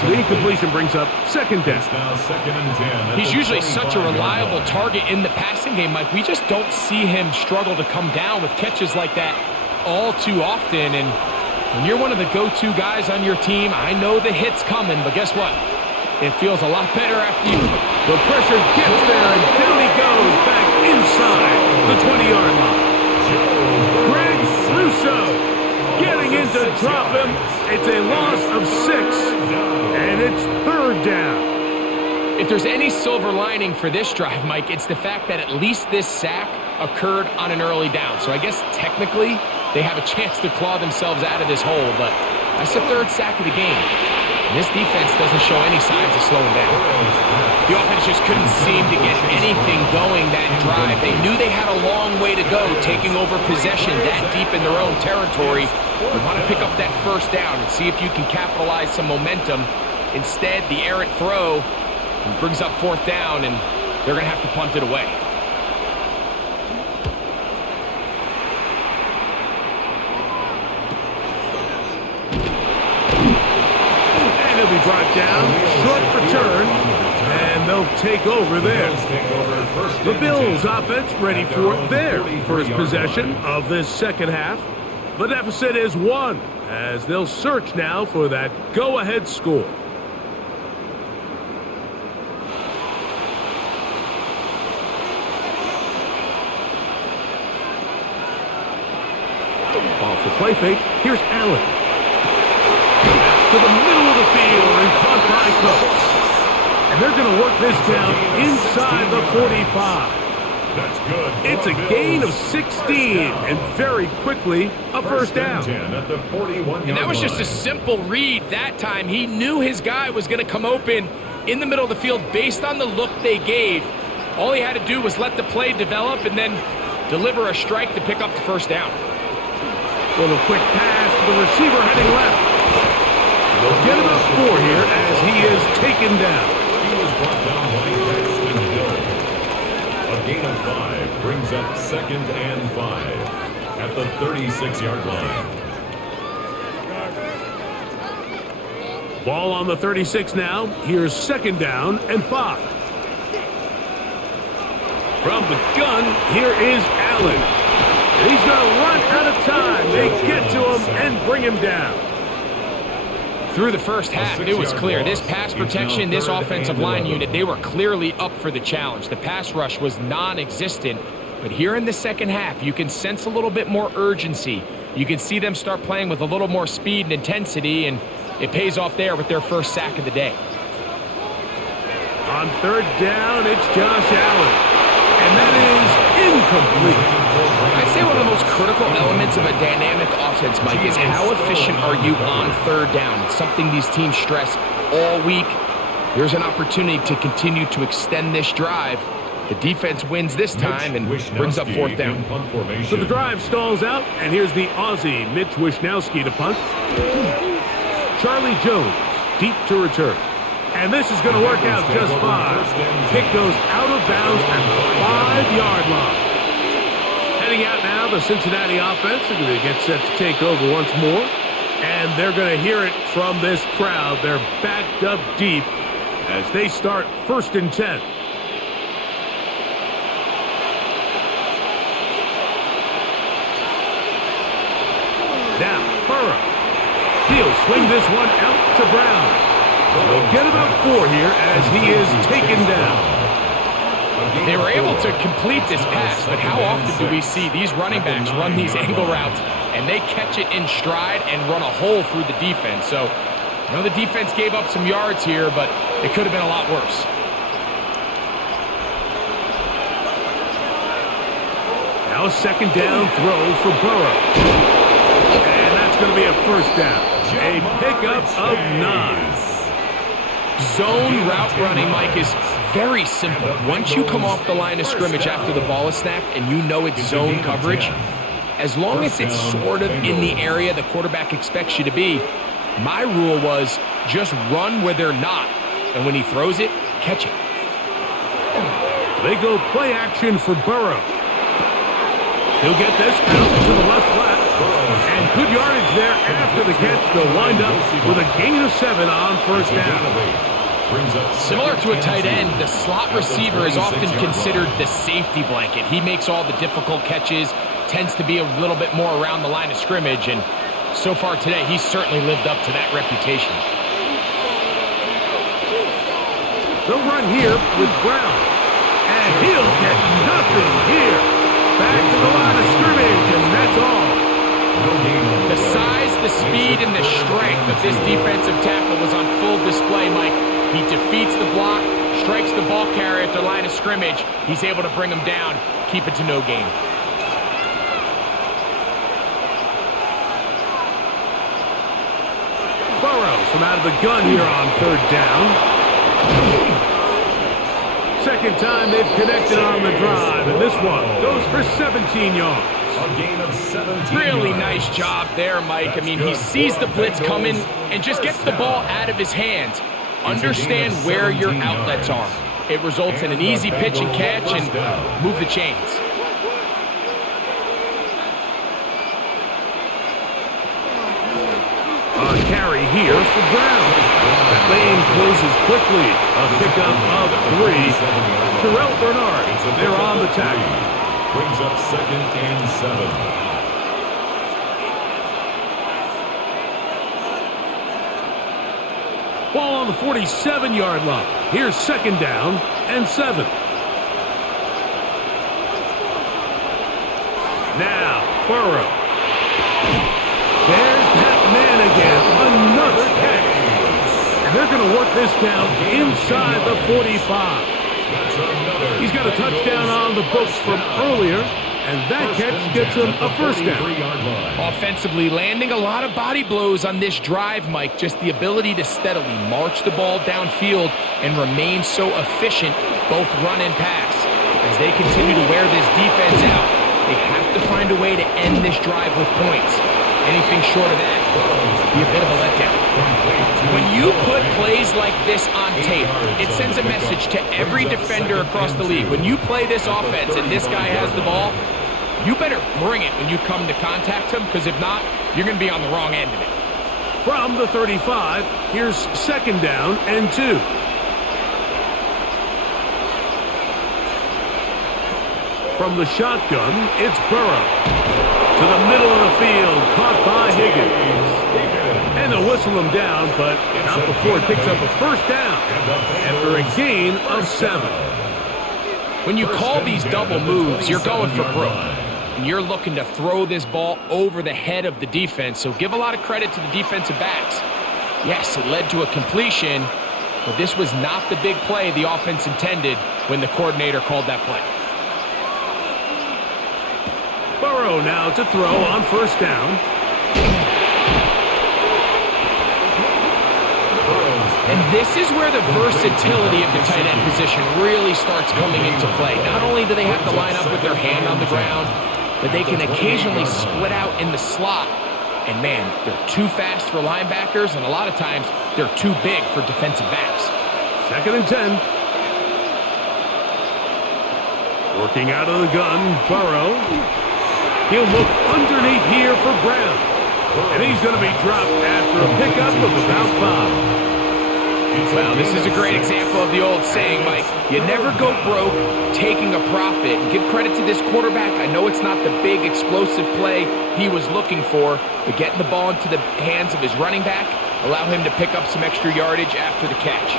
So the incompletion brings up 2nd down. He's usually such a reliable target in the passing game, Mike. We just don't see him struggle to come down with catches like that all too often. And when you're one of the go-to guys on your team, I know the hit's coming, but guess what? It feels a lot better after you. The pressure gets there, and down he goes back inside the 20-yard line. Greg Russo getting in to drop him. It's a loss of 6, and it's 3rd down. If there's any silver lining for this drive, Mike, it's the fact that at least this sack occurred on an early down. So I guess technically they have a chance to claw themselves out of this hole, but that's the third sack of the game. And this defense doesn't show any signs of slowing down. The offense just couldn't seem to get anything going that drive. They knew they had a long way to go, taking over possession that deep in their own territory. You want to pick up that first down and see if you can capitalize some momentum. Instead, the errant throw brings up fourth down, and they're going to have to punt it away. He'll be brought down, short return, and they'll take over there. The Bills offense ready for their first possession of this second half. The deficit is 1, as they'll search now for that go-ahead score. Off the play fake, here's Allen. To the middle of the field and caught by Coates. And they're going to work this down inside the 45. That's good. It's a gain of 16, and very quickly, a first down. At the 41-yard And that was just line. a simple read that time. He knew his guy was going to come open in the middle of the field based on the look they gave. All he had to do was let the play develop and then deliver a strike to pick up the first down. Little quick pass to the receiver heading left. They'll get about 4 here as he is taken down. He was brought down by Braxton Hill. A gain of 5 brings up 2nd and 5 at the 36-yard line. Ball on the 36 now. Here's 2nd down and 5. From the gun, here is Allen. And he's going to run out of time. They get to him and bring him down. Through the first half, it was clear. This pass protection, this offensive line unit, they were clearly up for the challenge. The pass rush was non-existent. But here in the second half, you can sense a little bit more urgency. You can see them start playing with a little more speed and intensity, and it pays off there with their first sack of the day. On 3rd down, it's Josh Allen. And that is incomplete. I'd say one of the most critical elements of a dynamic offense, Mike, is how efficient are you on 3rd down. It's something these teams stress all week. Here's an opportunity to continue to extend this drive. The defense wins this time and brings up 4th down. So the drive stalls out, and here's the Aussie, Mitch Wishnowsky, to punt. Charlie Jones, deep to return. And this is going to work out just fine. Kick goes out of bounds at the 5-yard line. Heading out now, the Cincinnati offense. They're going to get set to take over once more. And they're going to hear it from this crowd. They're backed up deep as they start 1st and 10. Now, Burrow. He'll swing this one out to Brown. They'll get about 4 here as he is taken down. They were able to complete this pass, but how often do we see these running backs run these angle routes and they catch it in stride and run a hole through the defense? So, I know the defense gave up some yards here, but it could have been a lot worse. Now a 2nd down throw for Burrow. And that's going to be a first down. A pickup of 9. Zone route running, Mike, is very simple. Once you come off the line of scrimmage after the ball is snapped and you know it's zone coverage, as long as it's sort of in the area the quarterback expects you to be, my rule was just run where they're not. And when he throws it, catch it. They go play action for Burrow. He'll get this out to the left flat. And good yardage there after the catch. They'll wind up with a gain of 7 on 1st down. Similar to a tight end, the slot receiver is often considered the safety blanket. He makes all the difficult catches, tends to be a little bit more around the line of scrimmage, and so far today, he's certainly lived up to that reputation. They'll run here with Brown. And he'll get nothing here. Back to the line of scrimmage, and that's all. The size, the speed, and the strength of this defensive tackle was on full display, Mike. He defeats the block, strikes the ball carrier at the line of scrimmage. He's able to bring him down, keep it to no gain. Burrows from out of the gun here on 3rd down. Second time they've connected on the drive, and this one goes for 17 yards. A gain of 17 Really yards. nice job there, Mike. I mean, he sees the blitz coming and just gets the ball out of his hands. Understand where your outlets are. It results in an easy pitch and catch and move the chains. A carry here for Brown. That lane closes quickly. A pickup of 3. Terrell Bernard, they're on the tackle. Brings up 2nd and 7. Ball on the 47-yard line. Here's 2nd down and 7. Now, Burrow. There's that man again. Another catch. And they're going to work this down inside the 45. He's got a touchdown on the books from earlier, and that catch gets him a 1st down. Offensively, landing a lot of body blows on this drive, Mike. Just the ability to steadily march the ball downfield and remain so efficient, both run and pass. As they continue to wear this defense out, they have to find a way to end this drive with points. Anything short of that would be a bit of a letdown. When you put plays like this on tape, it sends a message to every defender across the league. When you play this offense and this guy has the ball, you better bring it when you come to contact him, because if not, you're going to be on the wrong end of it. From the 35, here's 2nd down and 2. From the shotgun, it's Burrow. To the middle of the field, caught by Higgins. And they'll whistle him down, but not before it picks up a 1st down after a gain of 7. When you call these double moves, you're going for broke. And you're looking to throw this ball over the head of the defense, so give a lot of credit to the defensive backs. Yes, it led to a completion, but this was not the big play the offense intended when the coordinator called that play. Burrow now to throw on 1st down. And this is where the versatility of the tight end position really starts coming into play. Not only do they have to line up with their hand on the ground, but they can occasionally split out in the slot. And man, they're too fast for linebackers, and a lot of times they're too big for defensive backs. 2nd and 10. Working out of the gun, Burrow. He'll look underneath here for Brown. And he's going to be dropped after a pickup of about 5. Well, this is a great example of the old saying, Mike. You never go broke taking a profit. And give credit to this quarterback. I know it's not the big explosive play he was looking for, but getting the ball into the hands of his running back allow him to pick up some extra yardage after the catch.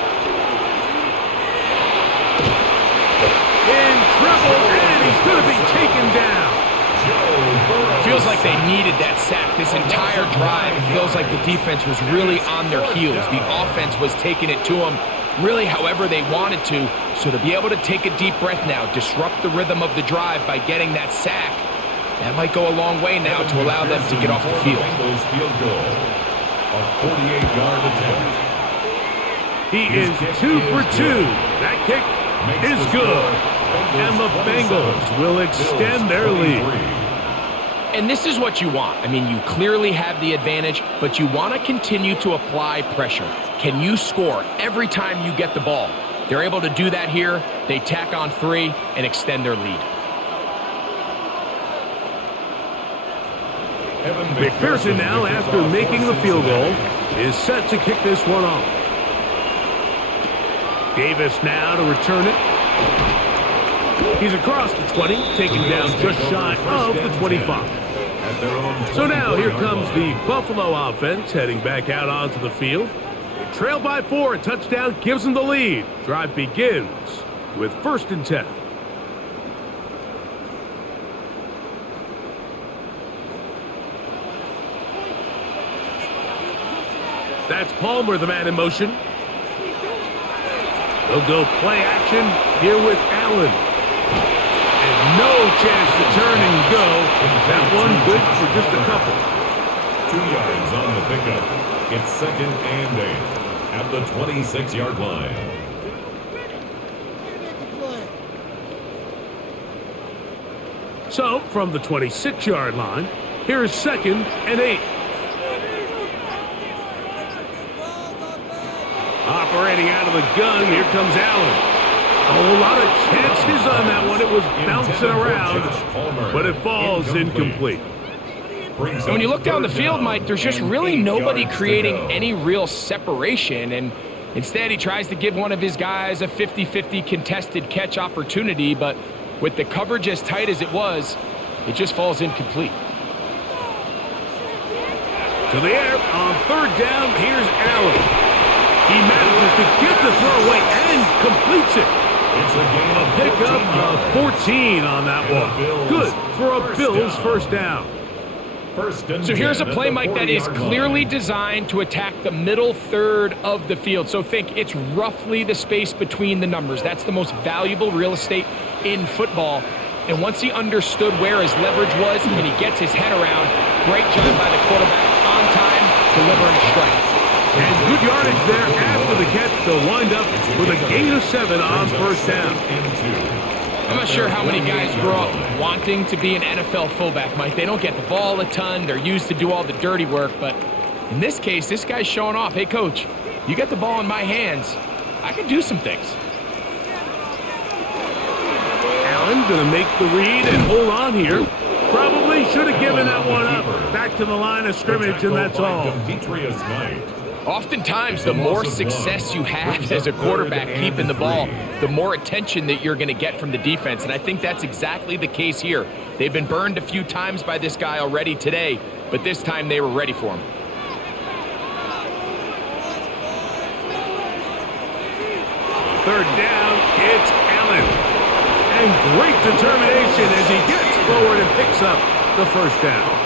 In trouble, and he's going to be taken down. Feels like they needed that sack this entire drive. It feels like the defense was really on their heels. The offense was taking it to them really however they wanted to. So to be able to take a deep breath now, disrupt the rhythm of the drive by getting that sack, that might go a long way now to allow them to get off the field. Field goal. A 48-yard attempt. He is 2 for 2. That kick is good. And the Bengals will extend their lead. And this is what you want. I mean, you clearly have the advantage, but you want to continue to apply pressure. Can you score every time you get the ball? They're able to do that here. They tack on 3 and extend their lead. McPherson now, after making the field goal, is set to kick this one off. Davis now to return it. He's across the 20, taken down just shy of the 25. So now here comes the Buffalo offense heading back out onto the field. They trail by 4. A touchdown gives them the lead. Drive begins with 1st and 10. That's Palmer, the man in motion. They'll go play action here with Allen. And No chance to turn and go. That one good for just a couple. 2 yards on the pickup. It's 2nd and 8 at the 26-yard line. So, from the 26-yard line, here is 2nd and 8. Operating out of the gun, here comes Allen. A whole lot of chances on that one. It was bouncing around, but it falls incomplete. And when you look down the field, Mike, there's just really nobody creating any real separation. And instead, he tries to give one of his guys a 50-50 contested catch opportunity. But with the coverage as tight as it was, it just falls incomplete. To the air on 3rd down, here's Allen. He manages to get the throw away and completes it. It's a pickup of 14 on that one. Good for a Bills first down. So here's a play, Mike, that is clearly designed to attack the middle third of the field. So think it's roughly the space between the numbers. That's the most valuable real estate in football. And once he understood where his leverage was and he gets his head around, great job by the quarterback on time, delivering a strike. And good yardage there after the catch. They'll wind up with a gain of 7 on first down. I'm not sure how many guys grow up wanting to be an NFL fullback, Mike. They don't get the ball a ton. They're used to do all the dirty work. But in this case, this guy's showing off. Hey, coach, you get the ball in my hands. I can do some things. Allen going to make the read and hold on here. Probably should have given that one up. Back to the line of scrimmage, and that's all. Oftentimes, the more success you have as a quarterback keeping the ball, the more attention that you're going to get from the defense. And I think that's exactly the case here. They've been burned a few times by this guy already today, but this time they were ready for him. Third down, it's Allen. And great determination as he gets forward and picks up the first down.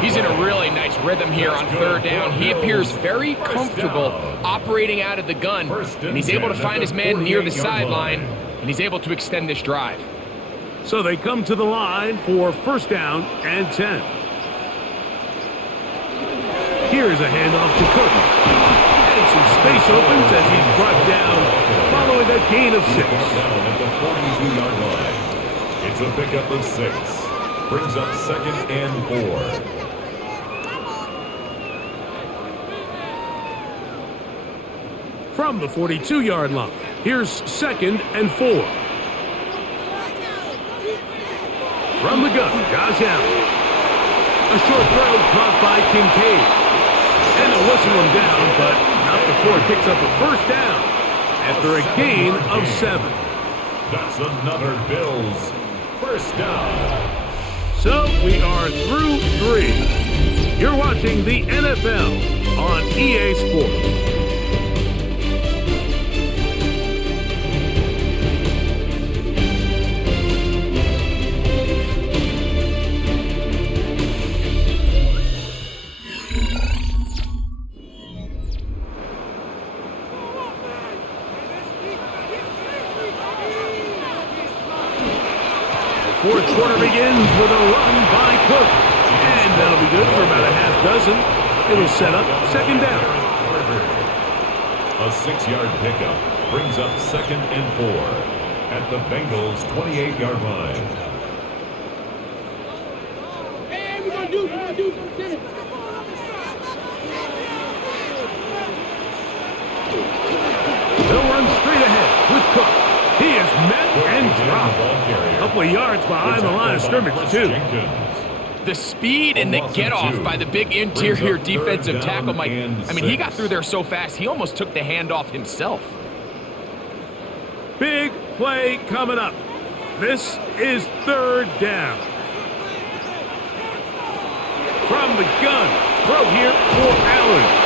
He's in a really nice rhythm here on 3rd down. He appears very comfortable operating out of the gun, and he's able to find his man near the sideline, and he's able to extend this drive. So they come to the line for 1st down and 10. Here's a handoff to Cook. And some space opens as he's brought down following a gain of 6. At the 42-yard line. It's a pickup of 6. Brings up 2nd and 4. From the 42-yard line, here's 2nd and 4. From the gun, Josh Allen. A short throw caught by Kincaid. And they'll whistle him down, but not before he picks up a 1st down after a gain of 7. That's another Bills 1st down. So we are through 3. You're watching the NFL on EA Sports. Fourth quarter begins with a run by Cook. And that'll be good for about a half dozen. It'll set up 2nd down. A 6-yard pickup brings up 2nd and 4 at the Bengals' 28-yard line. Hey, we're going to do something. They'll run straight ahead with Cook. He is met and dropped. A couple of yards behind the line of scrimmage, too. The speed and the get-off by the big interior defensive tackle, Mike. I mean, he got through there so fast, he almost took the handoff himself. Big play coming up. This is 3rd down. From the gun, throw here for Allen.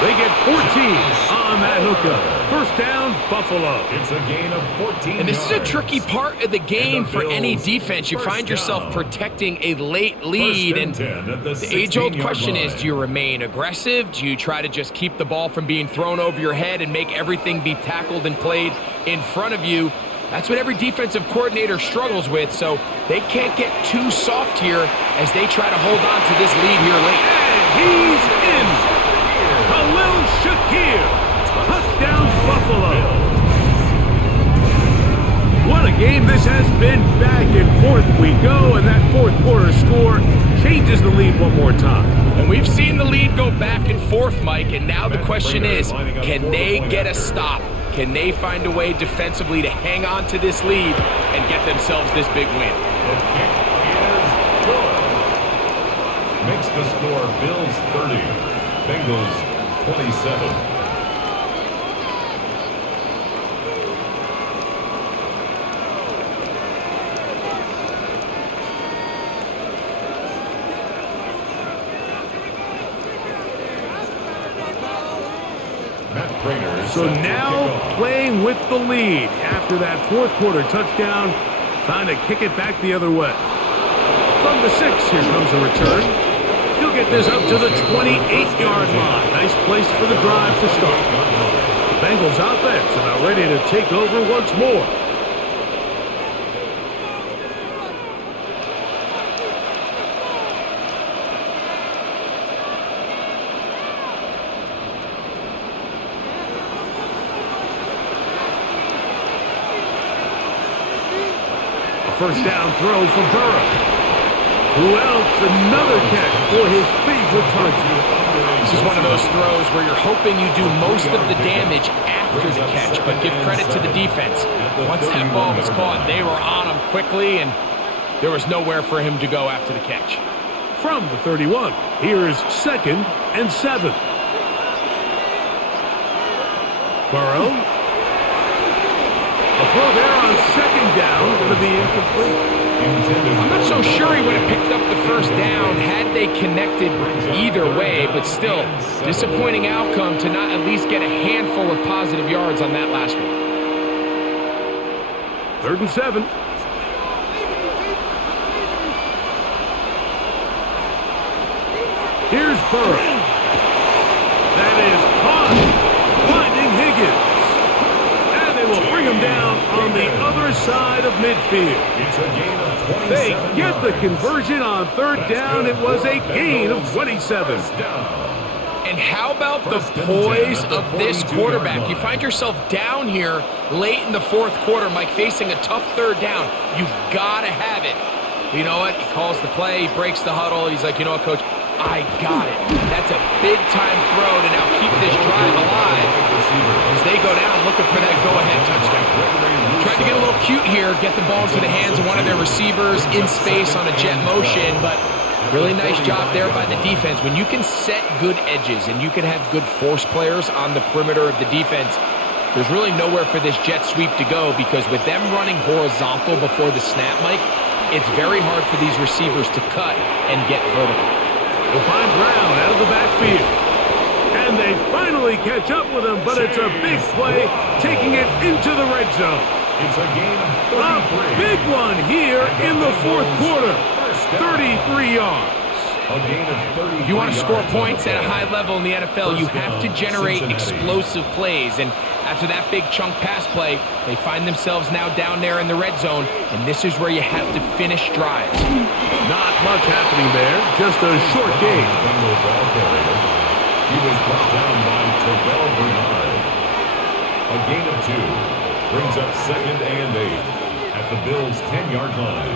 They get 14 on that hookup. 1st down, Buffalo. It's a gain of 14 And this yards. is a tricky part of the game for any defense. You find yourself protecting a late lead, and the age-old question is, do you remain aggressive? Do you try to just keep the ball from being thrown over your head and make everything be tackled and played in front of you? That's what every defensive coordinator struggles with, so they can't get too soft here as they try to hold on to this lead here late. And he's in. Khalil Shakir. Touchdown, Buffalo. What a game this has been. Back and forth we go, and that fourth quarter score changes the lead one more time. And we've seen the lead go back and forth, Mike, and now the question is, can they get a stop? Can they find a way defensively to hang on to this lead and get themselves this big win? The kick is good. Makes the score Bills 30, Bengals 27. So now playing with the lead after that fourth quarter touchdown, trying to kick it back the other way. From the 6, here comes a return. He'll get this up to the 28-yard line. Nice place for the drive to start. The Bengals offense about ready to take over once more. First down throw for Burrow. Who else? Another catch for his favorite target. This is one of those throws where you're hoping you do most of the damage after the catch, but give credit to the defense. Once that ball was caught, they were on him quickly, and there was nowhere for him to go after the catch. From the 31, here's 2nd and 7. Burrow. A throw there on 2nd down, going to be incomplete. I'm not so sure he would have picked up the first down had they connected either way, but still, disappointing outcome to not at least get a handful of positive yards on that last one. 3rd and 7. Here's Burrow. That is caught. Finding Higgins. Will bring him down on the other side of midfield. It's a gain of 27 They get the yards. conversion on 3rd down. It was a gain of 27. And how about the poise of this quarterback? You find yourself down here late in the fourth quarter, Mike, facing a tough 3rd down. You've got to have it. You know what? He calls the play. He breaks the huddle. He's like, you know what, Coach? I got it. That's a big-time throw to now keep this drive alive as they go down looking for that go-ahead touchdown. Tried to get a little cute here, get the ball into the hands of one of their receivers in space on a jet motion, but really nice job there by the defense. When you can set good edges and you can have good force players on the perimeter of the defense, there's really nowhere for this jet sweep to go because with them running horizontal before the snap, Mike, it's very hard for these receivers to cut and get vertical. They'll find Brown out of the backfield. And they finally catch up with him, but it's a big play, taking it into the red zone. It's a gain A of 33. big one here in the fourth quarter. 33 yards. A gain of 33. If you want to score points at a high level in the NFL, you have to generate explosive plays. And after that big chunk pass play, they find themselves now down there in the red zone, and this is where you have to finish drives. Not much happening there, just a short game. Bengal ball carrier. He was brought down by Terrell Bernard. A gain of 2 brings up 2nd and 8 at the Bills' 10-yard line.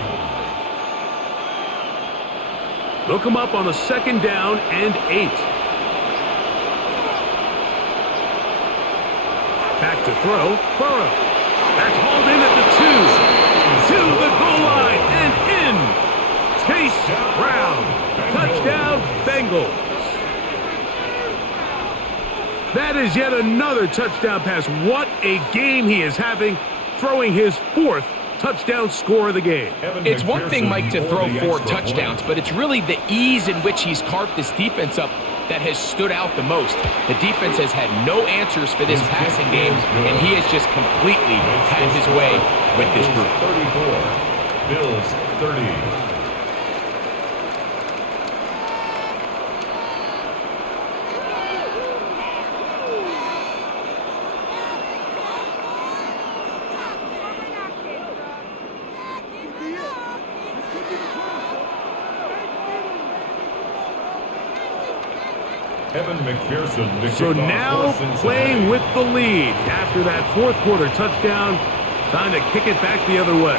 They'll come up on a 2nd down and 8. Back to throw. Burrow. That's hauled in at the 2. To the goal line and in. Chase Brown. Touchdown, Bengals. That is yet another touchdown pass. What a game he is having, throwing his 4th touchdown score of the game. It's one thing, Mike, to throw 4 touchdowns, but it's really the ease in which he's carved this defense up that has stood out the most. The defense has had no answers for this passing game, and he has just completely had his way with this group. 34, Bills 30. Evan McPherson to So kick off now for Cincinnati. playing with the lead after that fourth quarter touchdown. Time to kick it back the other way.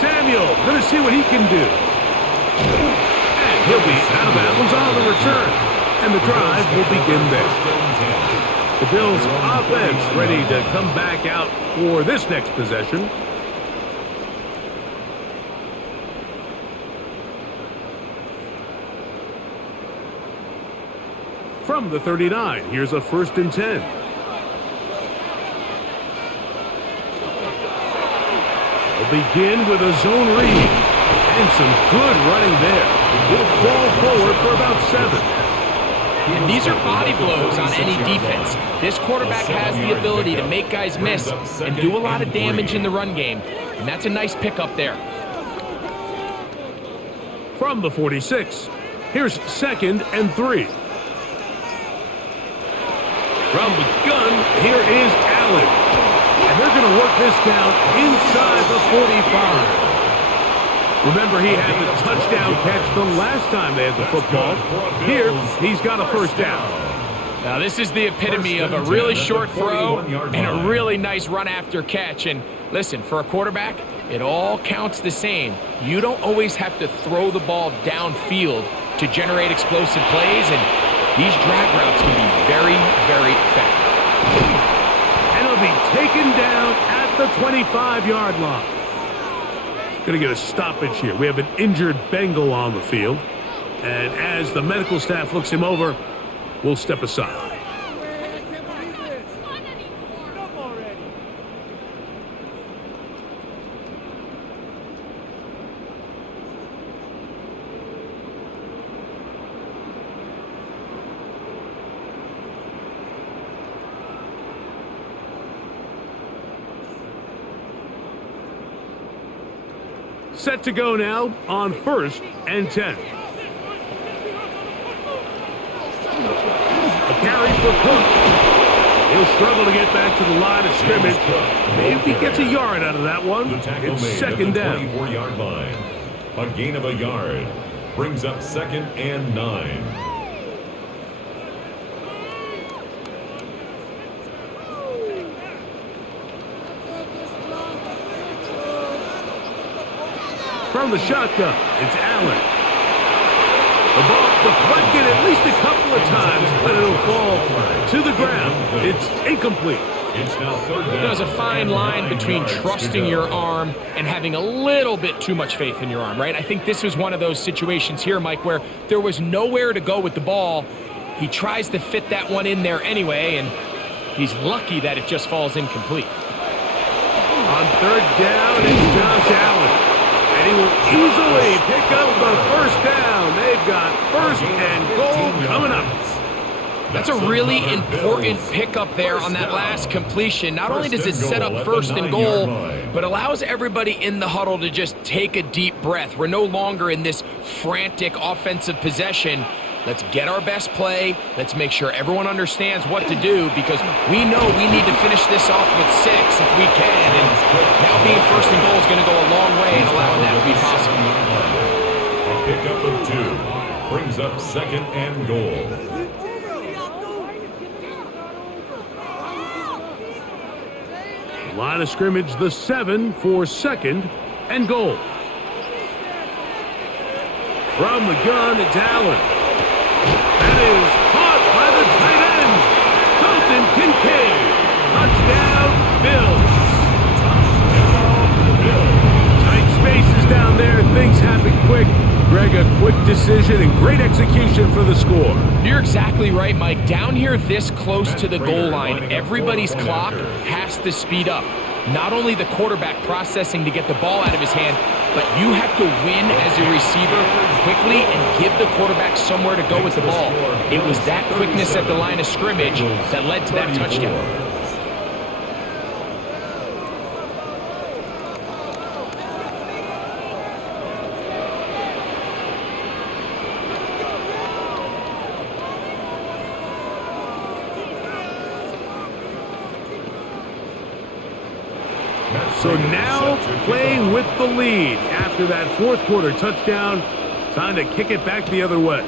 Samuel going to see what he can do. And he'll be out of bounds on the return. And the drive will begin there. The Bills offense ready to come back out for this next possession. From the 39, here's a 1st and 10. They'll begin with a zone read. And some good running there. He'll fall forward for about 7. And these are body blows on any defense. This quarterback has the ability to make guys miss and do a lot of damage in the run game. And that's a nice pickup there. From the 46, here's 2nd and 3. From the gun, here is Allen. And they're going to work this down inside the 45. Remember, he had the touchdown catch the last time they had the football. Here, he's got a 1st down. Now, this is the epitome of a really short throw and a really nice run after catch. And listen, for a quarterback, it all counts the same. You don't always have to throw the ball downfield to generate explosive plays, and these drag routes can be very, very effective. And he'll be taken down at the 25-yard line. Going to get a stoppage here. We have an injured Bengal on the field. And as the medical staff looks him over, we'll step aside. Set to go now on 1st and 10. A carry for Cook. He'll struggle to get back to the line of scrimmage. Maybe he gets a yard out of that one. It's 2nd down. 24-yard line. A gain of a yard. Brings up 2nd and 9. From the shotgun, it's Allen. The ball deflected at least a couple of times, but it'll fall to the ground. It's incomplete. It's now 3rd down. There's a fine line between trusting your arm and having a little bit too much faith in your arm, right? I think this was one of those situations here, Mike, where there was nowhere to go with the ball. He tries to fit that one in there anyway, and he's lucky that it just falls incomplete. On 3rd down, it's Josh Allen. And he will easily pick up the 1st down. They've got 1st and goal coming up. That's a really important pickup there on that last completion. Not only does it set up 1st and goal, but allows everybody in the huddle to just take a deep breath. We're no longer in this frantic offensive possession. Let's get our best play. Let's make sure everyone understands what to do, because we know we need to finish this off with 6 if we can. And now being 1st and goal is going to go a long way in allowing that to be possible. A pickup of 2 brings up 2nd and goal. Line of scrimmage, the 7 for 2nd and goal. From the gun, it's Allen. That is caught by the tight end, Dalton Kincaid. Touchdown, Bills. Tight spaces down there. Things happen quick. Greg, a quick decision and great execution for the score. You're exactly right, Mike. Down here this close to the goal line, everybody's clock has to speed up. Not only the quarterback processing to get the ball out of his hand, but you have to win as a receiver quickly and give the quarterback somewhere to go with the ball. It was that quickness at the line of scrimmage that led to that touchdown. So now playing with the lead after that fourth quarter touchdown. Time to kick it back the other way.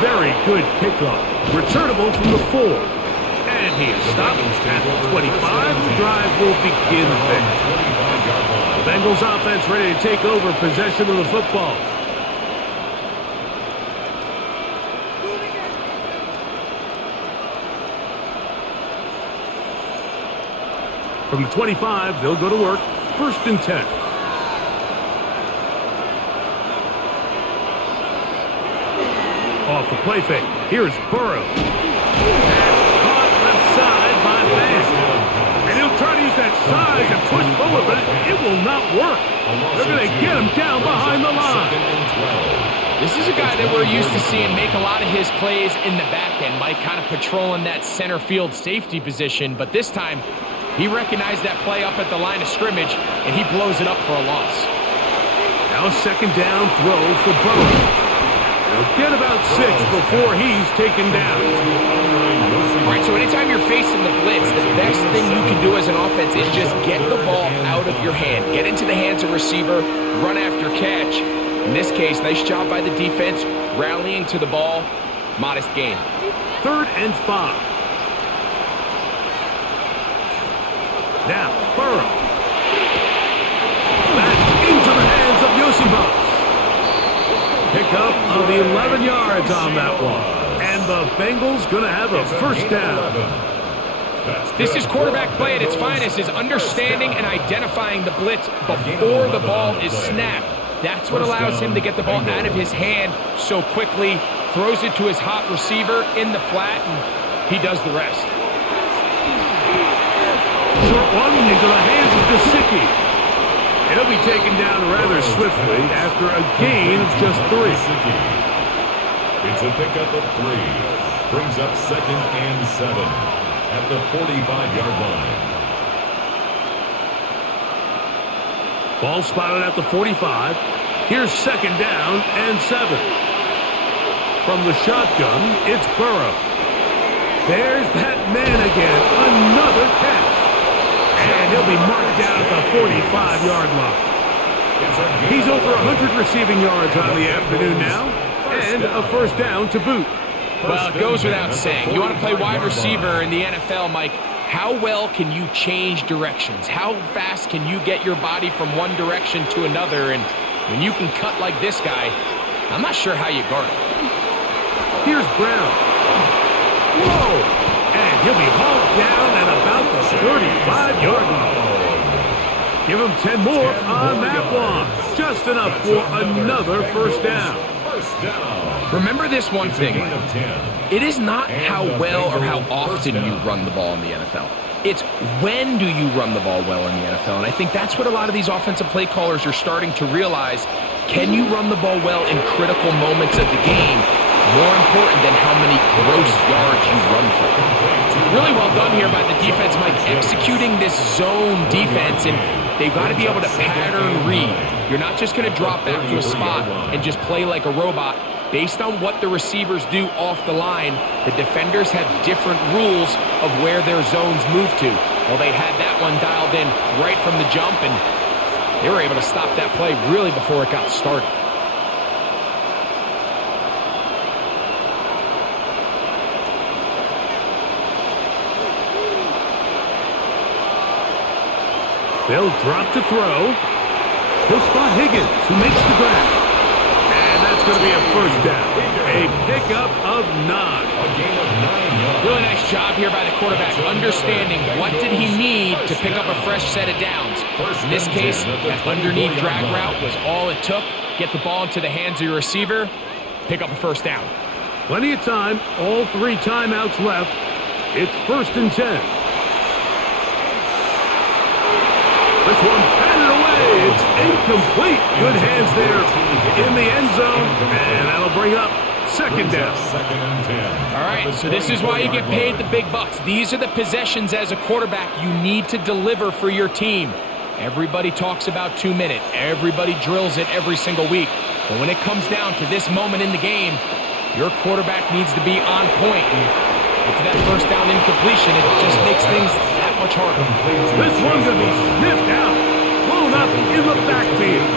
very good kickoff. Returnable from the 4. And he is stopped at the 25. The drive will begin there. The Bengals offense ready to take over possession of the football. From the 25, they'll go to work. 1st and 10. Off the play fake. Here's Burrow. That's caught left side by Van. And he'll try to use that size and push forward, but it will not work. They're going to get him down behind the line. This is a guy that we're used to seeing make a lot of his plays in the back end. Mike kind of patrolling that center field safety position, but this time he recognized that play up at the line of scrimmage, and he blows it up for a loss. Now 2nd down throw for Burrow. He'll get about 6 before he's taken down. All right, so anytime you're facing the blitz, the best thing you can do as an offense is just get the ball out of your hand. Get into the hands of receiver, run after catch. In this case, nice job by the defense, rallying to the ball. Modest gain. 3rd and 5. Now, Burrow. Back into the hands of Yosibas. Pickup of 11 yards on that one. And the Bengals going to have a 1st down. This is quarterback play at its finest, is understanding and identifying the blitz before the ball is snapped. That's what allows him to get the ball out of his hand so quickly, throws it to his hot receiver in the flat, and he does the rest. Short one into the hands of Gesicki. He'll be taken down rather swiftly after a gain of just 3. It's a pickup of 3. Brings up 2nd and 7 at the 45-yard line. Ball spotted at the 45. Here's 2nd down and 7. From the shotgun, it's Burrow. There's that man again. Another catch. And he'll be marked down at the 45-yard line. He's over 100 receiving yards on the afternoon now, and a 1st down to boot. Well, it goes without saying. You want to play wide receiver in the NFL, Mike. How well can you change directions? How fast can you get your body from one direction to another? And when you can cut like this guy, I'm not sure how you guard him. Here's Brown. Whoa! And he'll be hauled down at about the 35-yard line. Give him 10 more on that one. Just enough for another 1st down. Remember this one thing. It is not how well or how often you run the ball in the NFL. It's when do you run the ball well in the NFL. And I think that's what a lot of these offensive play callers are starting to realize. Can you run the ball well in critical moments of the game? More important than how many gross yards you run for. Really well done here by the defense, Mike, executing this zone defense, and they've got to be able to pattern read. You're not just going to drop back to a spot and just play like a robot. Based on what the receivers do off the line, the defenders have different rules of where their zones move to. Well, they had that one dialed in right from the jump, and they were able to stop that play really before it got started. They'll drop to throw. He'll spot Higgins, who makes the grab. And that's going to be a 1st down. A pickup of 9. A gain of 9 yards. Really nice job here by the quarterback, understanding what did he need to pick up a fresh set of downs. In this case, that underneath drag route was all it took. Get the ball into the hands of your receiver, pick up a 1st down. Plenty of time. All 3 timeouts left. It's 1st and 10. This one batted away. It's incomplete. Good hands there in the end zone. And that'll bring up 2nd down. 2nd and 10. All right, so this is why you get paid the big bucks. These are the possessions as a quarterback you need to deliver for your team. Everybody talks about 2-minute. Everybody drills it every single week. But when it comes down to this moment in the game, your quarterback needs to be on point. And after that 1st down incompletion, it just makes things that much harder. This one's going to be sniffed out, blown up in the backfield.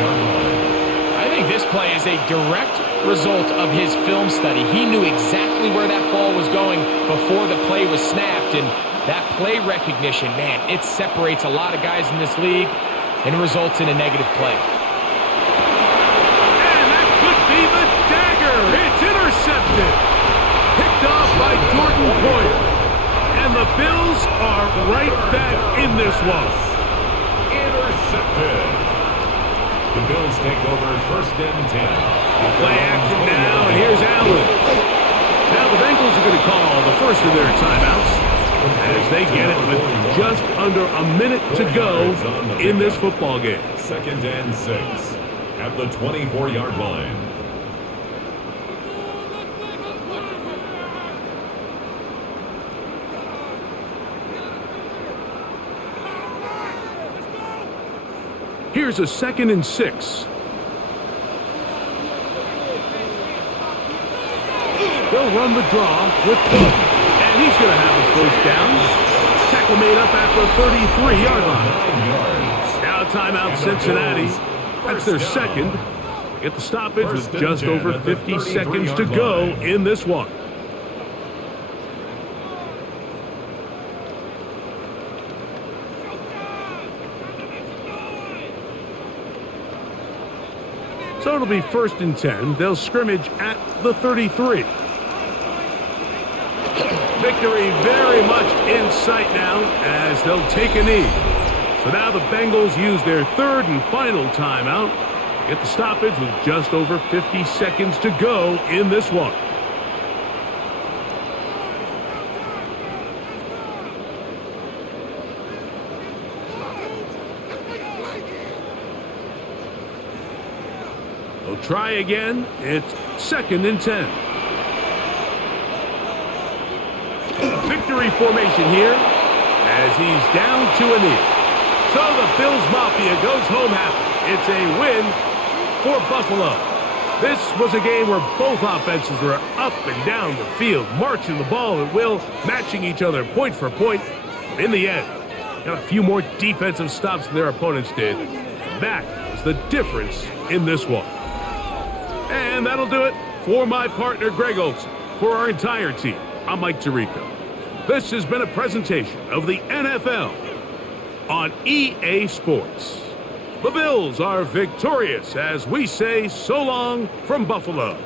I think this play is a direct result of his film study. He knew exactly where that ball was going before the play was snapped, and that play recognition, man, it separates a lot of guys in this league and results in a negative play. And that could be the dagger. It's intercepted. Picked off by Jordan Poyer. And the Bills are right back in this one. Intercepted. The Bills take over first and 10. Play action now, and here's Allen. Now the Bengals are going to call the first of their timeouts as they get it with just under a minute to go in this football game. Second and 6 at the 24-yard line. Here's a 2nd and 6. They'll run the draw with Cook. And he's going to have a first down. Tackle made up at the 33-yard line. Now timeout Cincinnati. That's their second. Get the stoppage with just over 50 seconds to go in this one. So it'll be 1st and 10. They'll scrimmage at the 33. Victory very much in sight now as they'll take a knee. So now the Bengals use their 3rd and final timeout to get the stoppage with just over 50 seconds to go in this one. They'll try again. It's 2nd and 10. Victory formation here as he's down to a knee. So the Bills Mafia goes home happy. It's a win for Buffalo. This was a game where both offenses were up and down the field, marching the ball at will, matching each other point for point. In the end, got a few more defensive stops than their opponents did. That is the difference in this one. And that'll do it for my partner, Greg Olson. For our entire team, I'm Mike Tirico. This has been a presentation of the NFL on EA Sports. The Bills are victorious as we say so long from Buffalo.